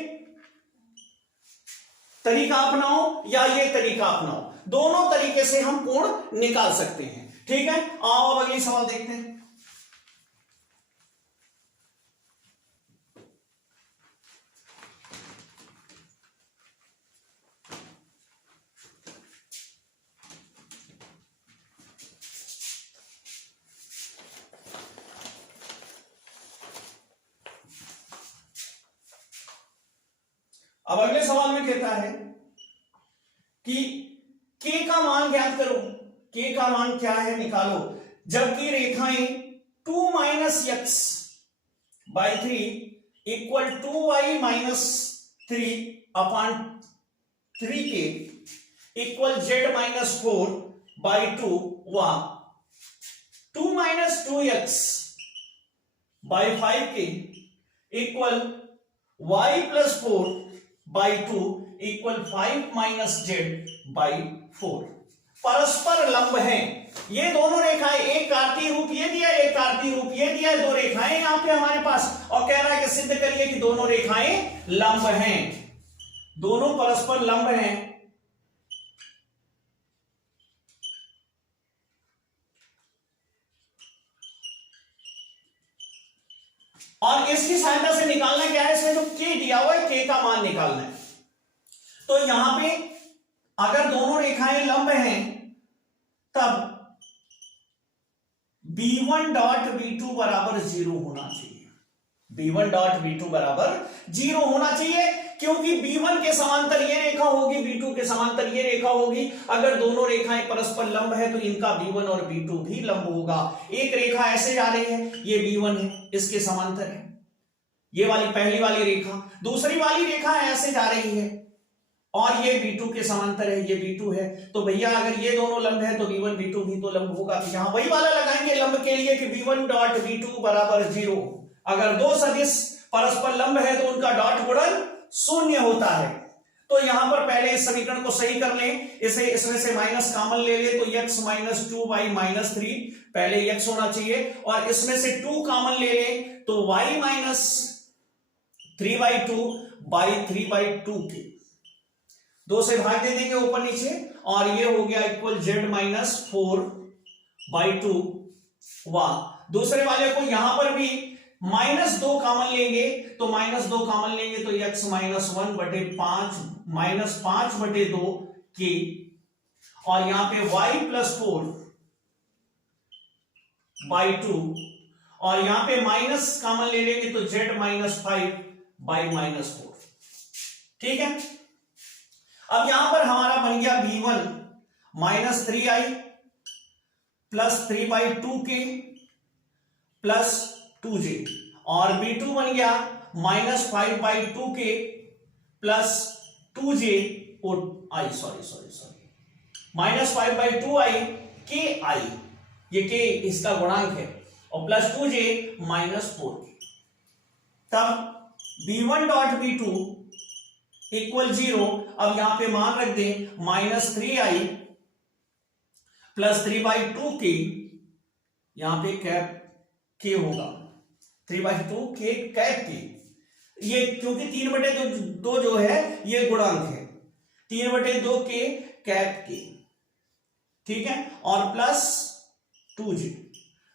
तरीका अपनाओ या ये तरीका अपनाओ, दोनों तरीके से हम कोण निकाल सकते हैं। ठीक है, आओ अब अगली सवाल देखते हैं। अब अगले सवाल में कहता है कि k का मान ज्ञात करो। k का मान क्या है निकालो, जबकि रेखाएं 2 minus x by 3 equal 2y minus 3 upon 3k equal z minus 4 by 2 व 2 minus 2x by 5k equal y plus 4 by 2 equal 5 minus z by 4 परस्पर लंब हैं। ये दोनों रेखाएं, एक कार्तीय रूप ये दिया, एक कार्तीय रूप ये दिया, दो रेखाएं यहां पे हमारे पास, और कह रहा है कि सिद्ध करिए कि दोनों रेखाएं लंब हैं, दोनों परस्पर लंब हैं। और इसकी सहायता से निकालना क्या है, इसमें जो k दिया हुआ है k का मान निकालना है। तो यहां पे अगर दोनों रेखाएं लंब हैं तब b1 डॉट b2 बराबर 0 होना चाहिए। b1 डॉट b2 बराबर 0 होना चाहिए, क्योंकि b1 के समांतर ये रेखा होगी, b2 के समांतर ये रेखा होगी। अगर दोनों रेखाएं परस्पर लंब है तो इनका b1 और b2 भी लंब होगा। एक रेखा ऐसे जा रही है, ये b1 है, इसके समांतर है ये वाली पहली वाली रेखा, दूसरी वाली रेखा ऐसे जा रही है और ये b2 के समांतर है, ये b2 है। तो भैया अगर ये दोनों लंब है तो b1 b2 भी तो लंब होगा। तो यहां वही वाला लगाएंगे लंब के लिए कि b1 डॉट b2 बराबर 0। अगर दो सदिश परस्पर लंब है तो उनका डॉट गुणन 0 होता है। तो यहां पर पहले इस समीकरण को सही कर लें, इसे इसमें से माइनस कॉमन ले ले तो x माइनस 2y माइनस 3, पहले x होना चाहिए, और इसमें से 2 कॉमन ले ले तो y माइनस 3/2 बाई 3/2 के 2 से भाग दे देंगे ऊपर नीचे, और ये हो गया इक्वल z माइनस 4/2 वाह। दूसरे वाले को यहां पर भी -2 कॉमन लेंगे तो -2 कॉमन लेंगे तो x माइनस 1/5 माइनस 5/2 के, और यहां पे y प्लस 4/2, और यहां पे माइनस कॉमन ले लेंगे तो z माइनस 5/-4। ठीक है, अब यहां पर हमारा बन गया b1 minus 3i plus 3/2k plus 2j, और b2 बन गया minus 5/2k plus 2j i sorry minus 5/2i k i, ये k इसका गुणांक है, और प्लस 2j माइनस 4k। तब b1 डॉट b2 इक्वल 0। अब यहां पे मान रख दें माइनस 3i प्लस 3/2k, यहां पे कैप k होगा, 3/2 k कैप k, ये क्योंकि 3/2 जो है ये गुणांक है, 3/2 k कैप k। ठीक है, और प्लस 2j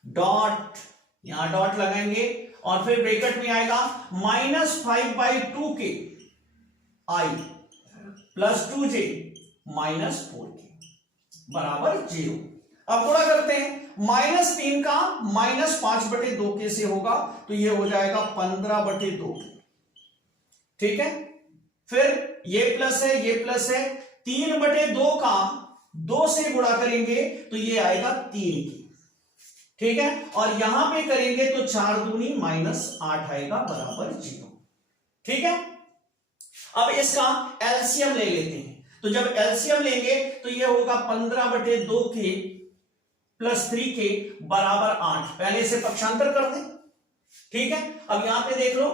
डॉट, यहां डॉट लगाएंगे और फिर ब्रैकेट में आएगा minus 5/2k i plus 2j minus 4k बराबर 0। अब गुणा करते हैं, -3 का -5/2k से होगा तो ये हो जाएगा 15/2k। ठीक है, फिर ये प्लस है ये प्लस है, 3/2 का 2 से गुणा करेंगे तो ये आएगा 3 की। ठीक है, और यहां पे करेंगे तो 4 दूनी -8 आएगा बराबर 0। ठीक है, अब इसका एलसीएम ले लेते हैं, तो जब एलसीएम लेंगे तो ये होगा 15/2k प्लस 3k बराबर 8। पहले इसे पक्षांतर कर दें। ठीक है, अब यहां पे देख लो,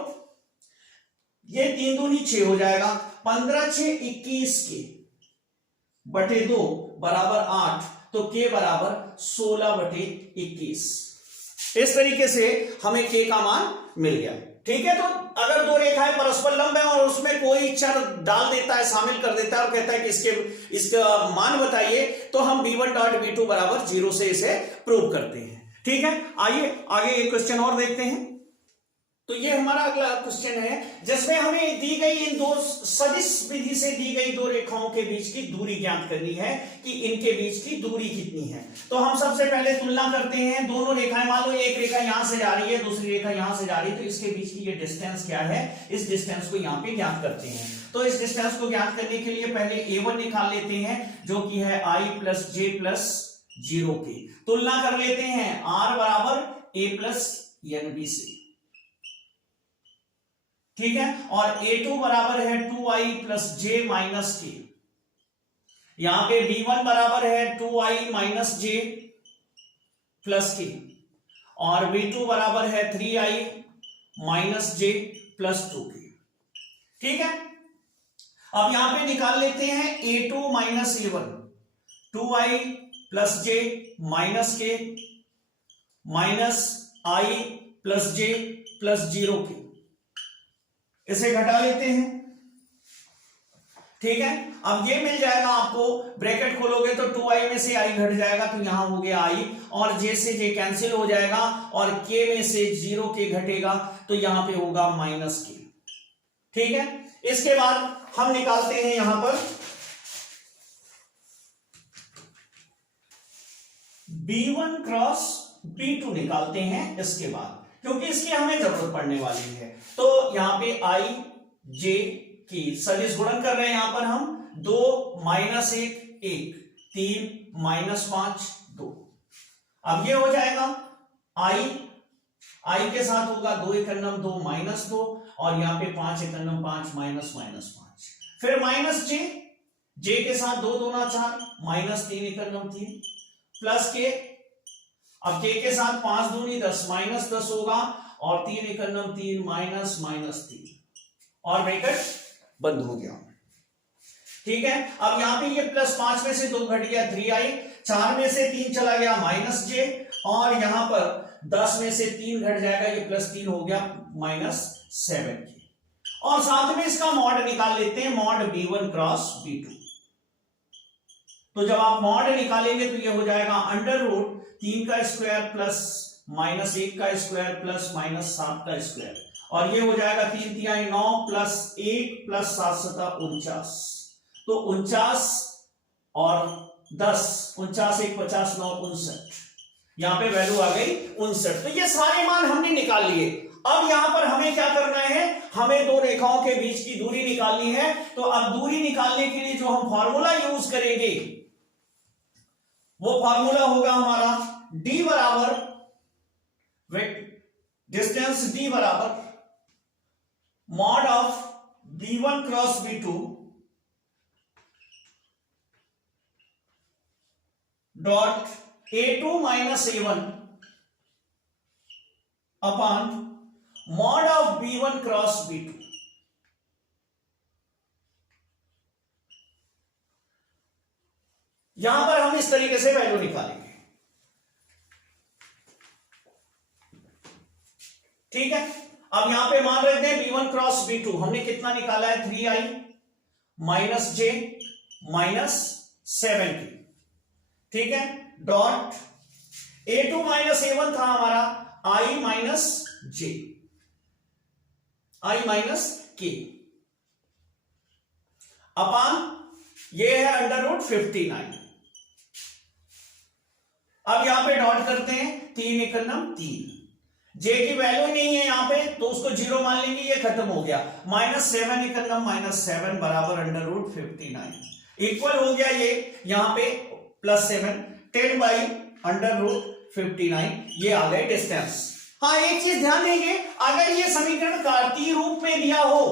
ये 3 दूनी 6 हो जाएगा, 15×6 21k बटे 2 बराबर 8, तो k बराबर 16/21। इस तरीके से हमें k का मान मिल गया। ठीक है, तो अगर दो रेखाएं परस्पर लंब है और उसमें कोई चर डाल देता है, शामिल कर देता है और कहता है कि इसका मान बताइए, तो हम b1 डॉट b2 बराबर 0 से इसे प्रूव करते हैं। ठीक है, आइए आगे एक क्वेश्चन और देखते हैं। तो ये हमारा अगला क्वेश्चन है जिसमें हमें दी गई इन दो सदिश विधि से दी गई दो रेखाओं के बीच की दूरी ज्ञात करनी है कि इनके बीच की दूरी कितनी है। तो हम सबसे पहले तुलना करते हैं, दोनों रेखाएं, मान लो एक रेखा यहां से जा रही है, दूसरी रेखा यहां से जा रही है, तो इसके बीच की ये डिस्टेंस क्या है, इस डिस्टेंस को यहां पे ज्ञात करते हैं। तो इस डिस्टेंस को ज्ञात करने के लिए पहले a1 निकाल लेते हैं, जो कि है i प्लस j प्लस 0 के। तुलना कर लेते हैं r बराबर a प्लस nb से, ठीक है। और a2 बराबर है 2i plus j minus k। यहां पे b1 बराबर है 2i minus j plus k, और b2 बराबर है 3i minus j plus 2k, ठीक है। अब यहां पे निकाल लेते हैं a2 minus a1, 2i plus j minus k minus i plus j plus 0k, इसे घटा लेते हैं, ठीक है। अब ये मिल जाएगा आपको, ब्रैकेट खोलोगे तो 2i में से i घट जाएगा, तो यहां हो गया i, और j से j कैंसिल हो जाएगा, और k में से 0k घटेगा, तो यहां पे होगा माइनस k, ठीक है। इसके बाद हम निकालते हैं यहां पर b1 क्रॉस b2 निकालते हैं इसके बाद, क्योंकि इसकी हमें जरूरत पड़ने वाली है। तो यहां पे i j की सदिश गुणन कर रहे हैं यहां पर हम, 2 माइनस 1 1, 3 माइनस 5 2। अब ये हो जाएगा i के साथ होगा 2 एकन्नम 2 माइनस 2, और यहां पे 5 एकन्नम 5 माइनस माइनस 5, फिर माइनस j के साथ 2 दूना 4 माइनस 3 एकन्नम 3 प्लस k, अब k के साथ 5 दूनी 10 माइनस 10 होगा, और 3 एकन्नम 3 माइनस माइनस 3, और ब्रैकेट बंद हो गया, ठीक है। अब यहां पे ये प्लस 5 में से 2 घट गया 3i, 4 में से 3 चला गया माइनस j, और यहां पर 10 में से 3 घट जाएगा, ये प्लस 3 हो गया माइनस 7k, और साथ में इसका मॉड निकाल लेते हैं, मॉड b1 क्रॉस b2। तो जब आप मॉड निकालेंगे तो ये हो जाएगा अंडर रूट 3 का स्क्वायर प्लस माइनस 1 का स्क्वायर प्लस माइनस 7 का स्क्वायर, और ये हो जाएगा 3 तिहाई 9 प्लस 1 प्लस 7 सता 49, तो 49 और 10, 49 1 50 9 59, यहां पे वैल्यू आ गई 59। तो ये सारे मान हमने निकाल लिए। अब यहां पर हमें क्या करना है, हमें दो रेखाओं के बीच की दूरी निकालनी है। तो अब दूरी निकालने के लिए जो हम फॉर्मूला यूज करेंगे वो फॉर्मूला होगा हमारा d बराबर, डिस्टेंस d बराबर mod of b1 cross b2 dot a2 minus a1 upon mod of b1 cross b2। यहां पर हम इस तरीके से वैल्यू निकालेंगे, ठीक है। अब यहां पे मान रहे थे b1 क्रॉस b2, हमने कितना निकाला है 3i minus j minus 7k, ठीक है, डॉट a2 माइनस a1 था हमारा i minus j, i minus k, upon ये है अंडर रूट 59। अब यहां पे डॉट करते हैं, 3 एकन्नम 3, जे की वैल्यू नहीं है यहां पे, तो उसको 0 मान लेंगे, ये खत्म हो गया, माइनस 7 एकन्नम माइनस 7 बराबर अंडर रूट 59, इक्वल हो गया ये यहां पे प्लस 7, 10 बाई अंडर रूट 59, ये आ गए डिस्टेंस। हाँ, एक चीज ध्यान देंगे, अगर ये समीकरण कार्तीय रूप में दिया हो,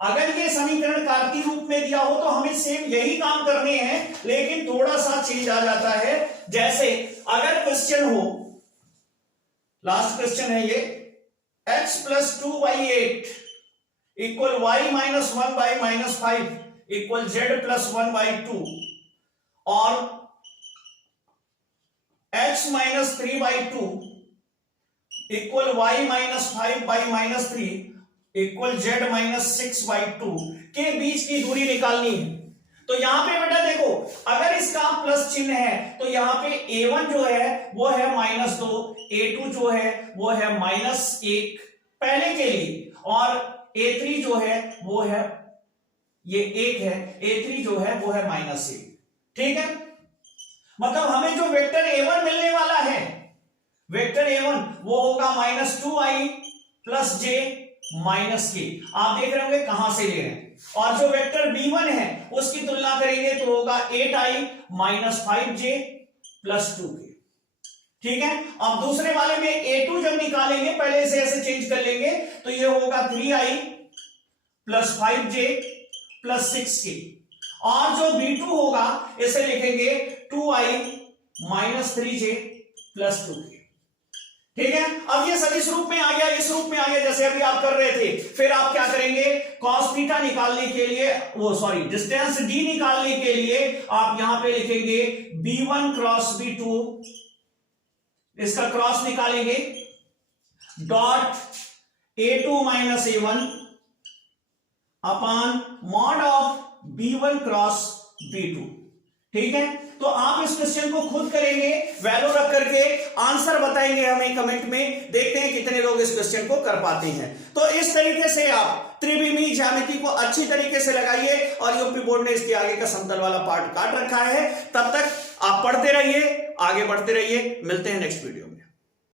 अगर ये समीकरण कार्तीय रूप में दिया हो तो हमें सेम यही काम करने हैं, लेकिन थोड़ा सा चेंज आ जाता है। जैसे अगर क्वेश्चन हो, लास्ट क्वेश्चन है ये, x plus 2/8 equal y minus 1/-5 equal z plus 1/2, और x minus 3/2 equal y minus 5/-3 equal z minus 6/2 के बीच की दूरी निकालनी है। तो यहां पे बेटा देखो, अगर इसका प्लस चिन्ह है तो यहां पे a1 जो है वो है -2, a2 जो है वो है -1 पहले के लिए, और a3 जो है वो है ये 1 है, a3 जो है वो है -1, ठीक है। मतलब हमें जो वेक्टर a1 मिलने वाला है, वेक्टर a1 वो होगा -2i प्लस j माइनस के। आप देख रहे होंगे कहां से ले रहे हैं। और जो वेक्टर b1 है उसकी तुलना करेंगे तो होगा 8i minus 5j plus 2k। ठीक है। अब दूसरे वाले में a2 जब निकालेंगे, पहले इसे ऐसे चेंज कर लेंगे तो ये होगा 3i plus 5j plus 6k। और जो b2 होगा इसे लिखेंगे 2i minus 3j plus 2k। ठीक है। अब ये सदिश रूप में आ गया, इस रूप में आ गया जैसे अभी आप कर रहे थे। फिर आप क्या करेंगे, cos थीटा निकालने के लिए, डिस्टेंस d निकालने के लिए आप यहां पे लिखेंगे b1 क्रॉस b2, इसका क्रॉस निकालेंगे, dot a2 minus a1 upon mod of b1 cross b2। ठीक है। तो आप इस क्वेश्चन को खुद करेंगे, वैल्यू रख करके आंसर बताएंगे हमें कमेंट में, देखते हैं कितने लोग इस क्वेश्चन को कर पाते हैं। तो इस तरीके से आप त्रिविमीय ज्यामिति को अच्छी तरीके से लगाइए। और यूपी बोर्ड ने इसके आगे का समतल वाला पार्ट काट रखा है। तब तक आप पढ़ते रहिए, आगे बढ़ते रहिए। मिलते हैं नेक्स्ट वीडियो में।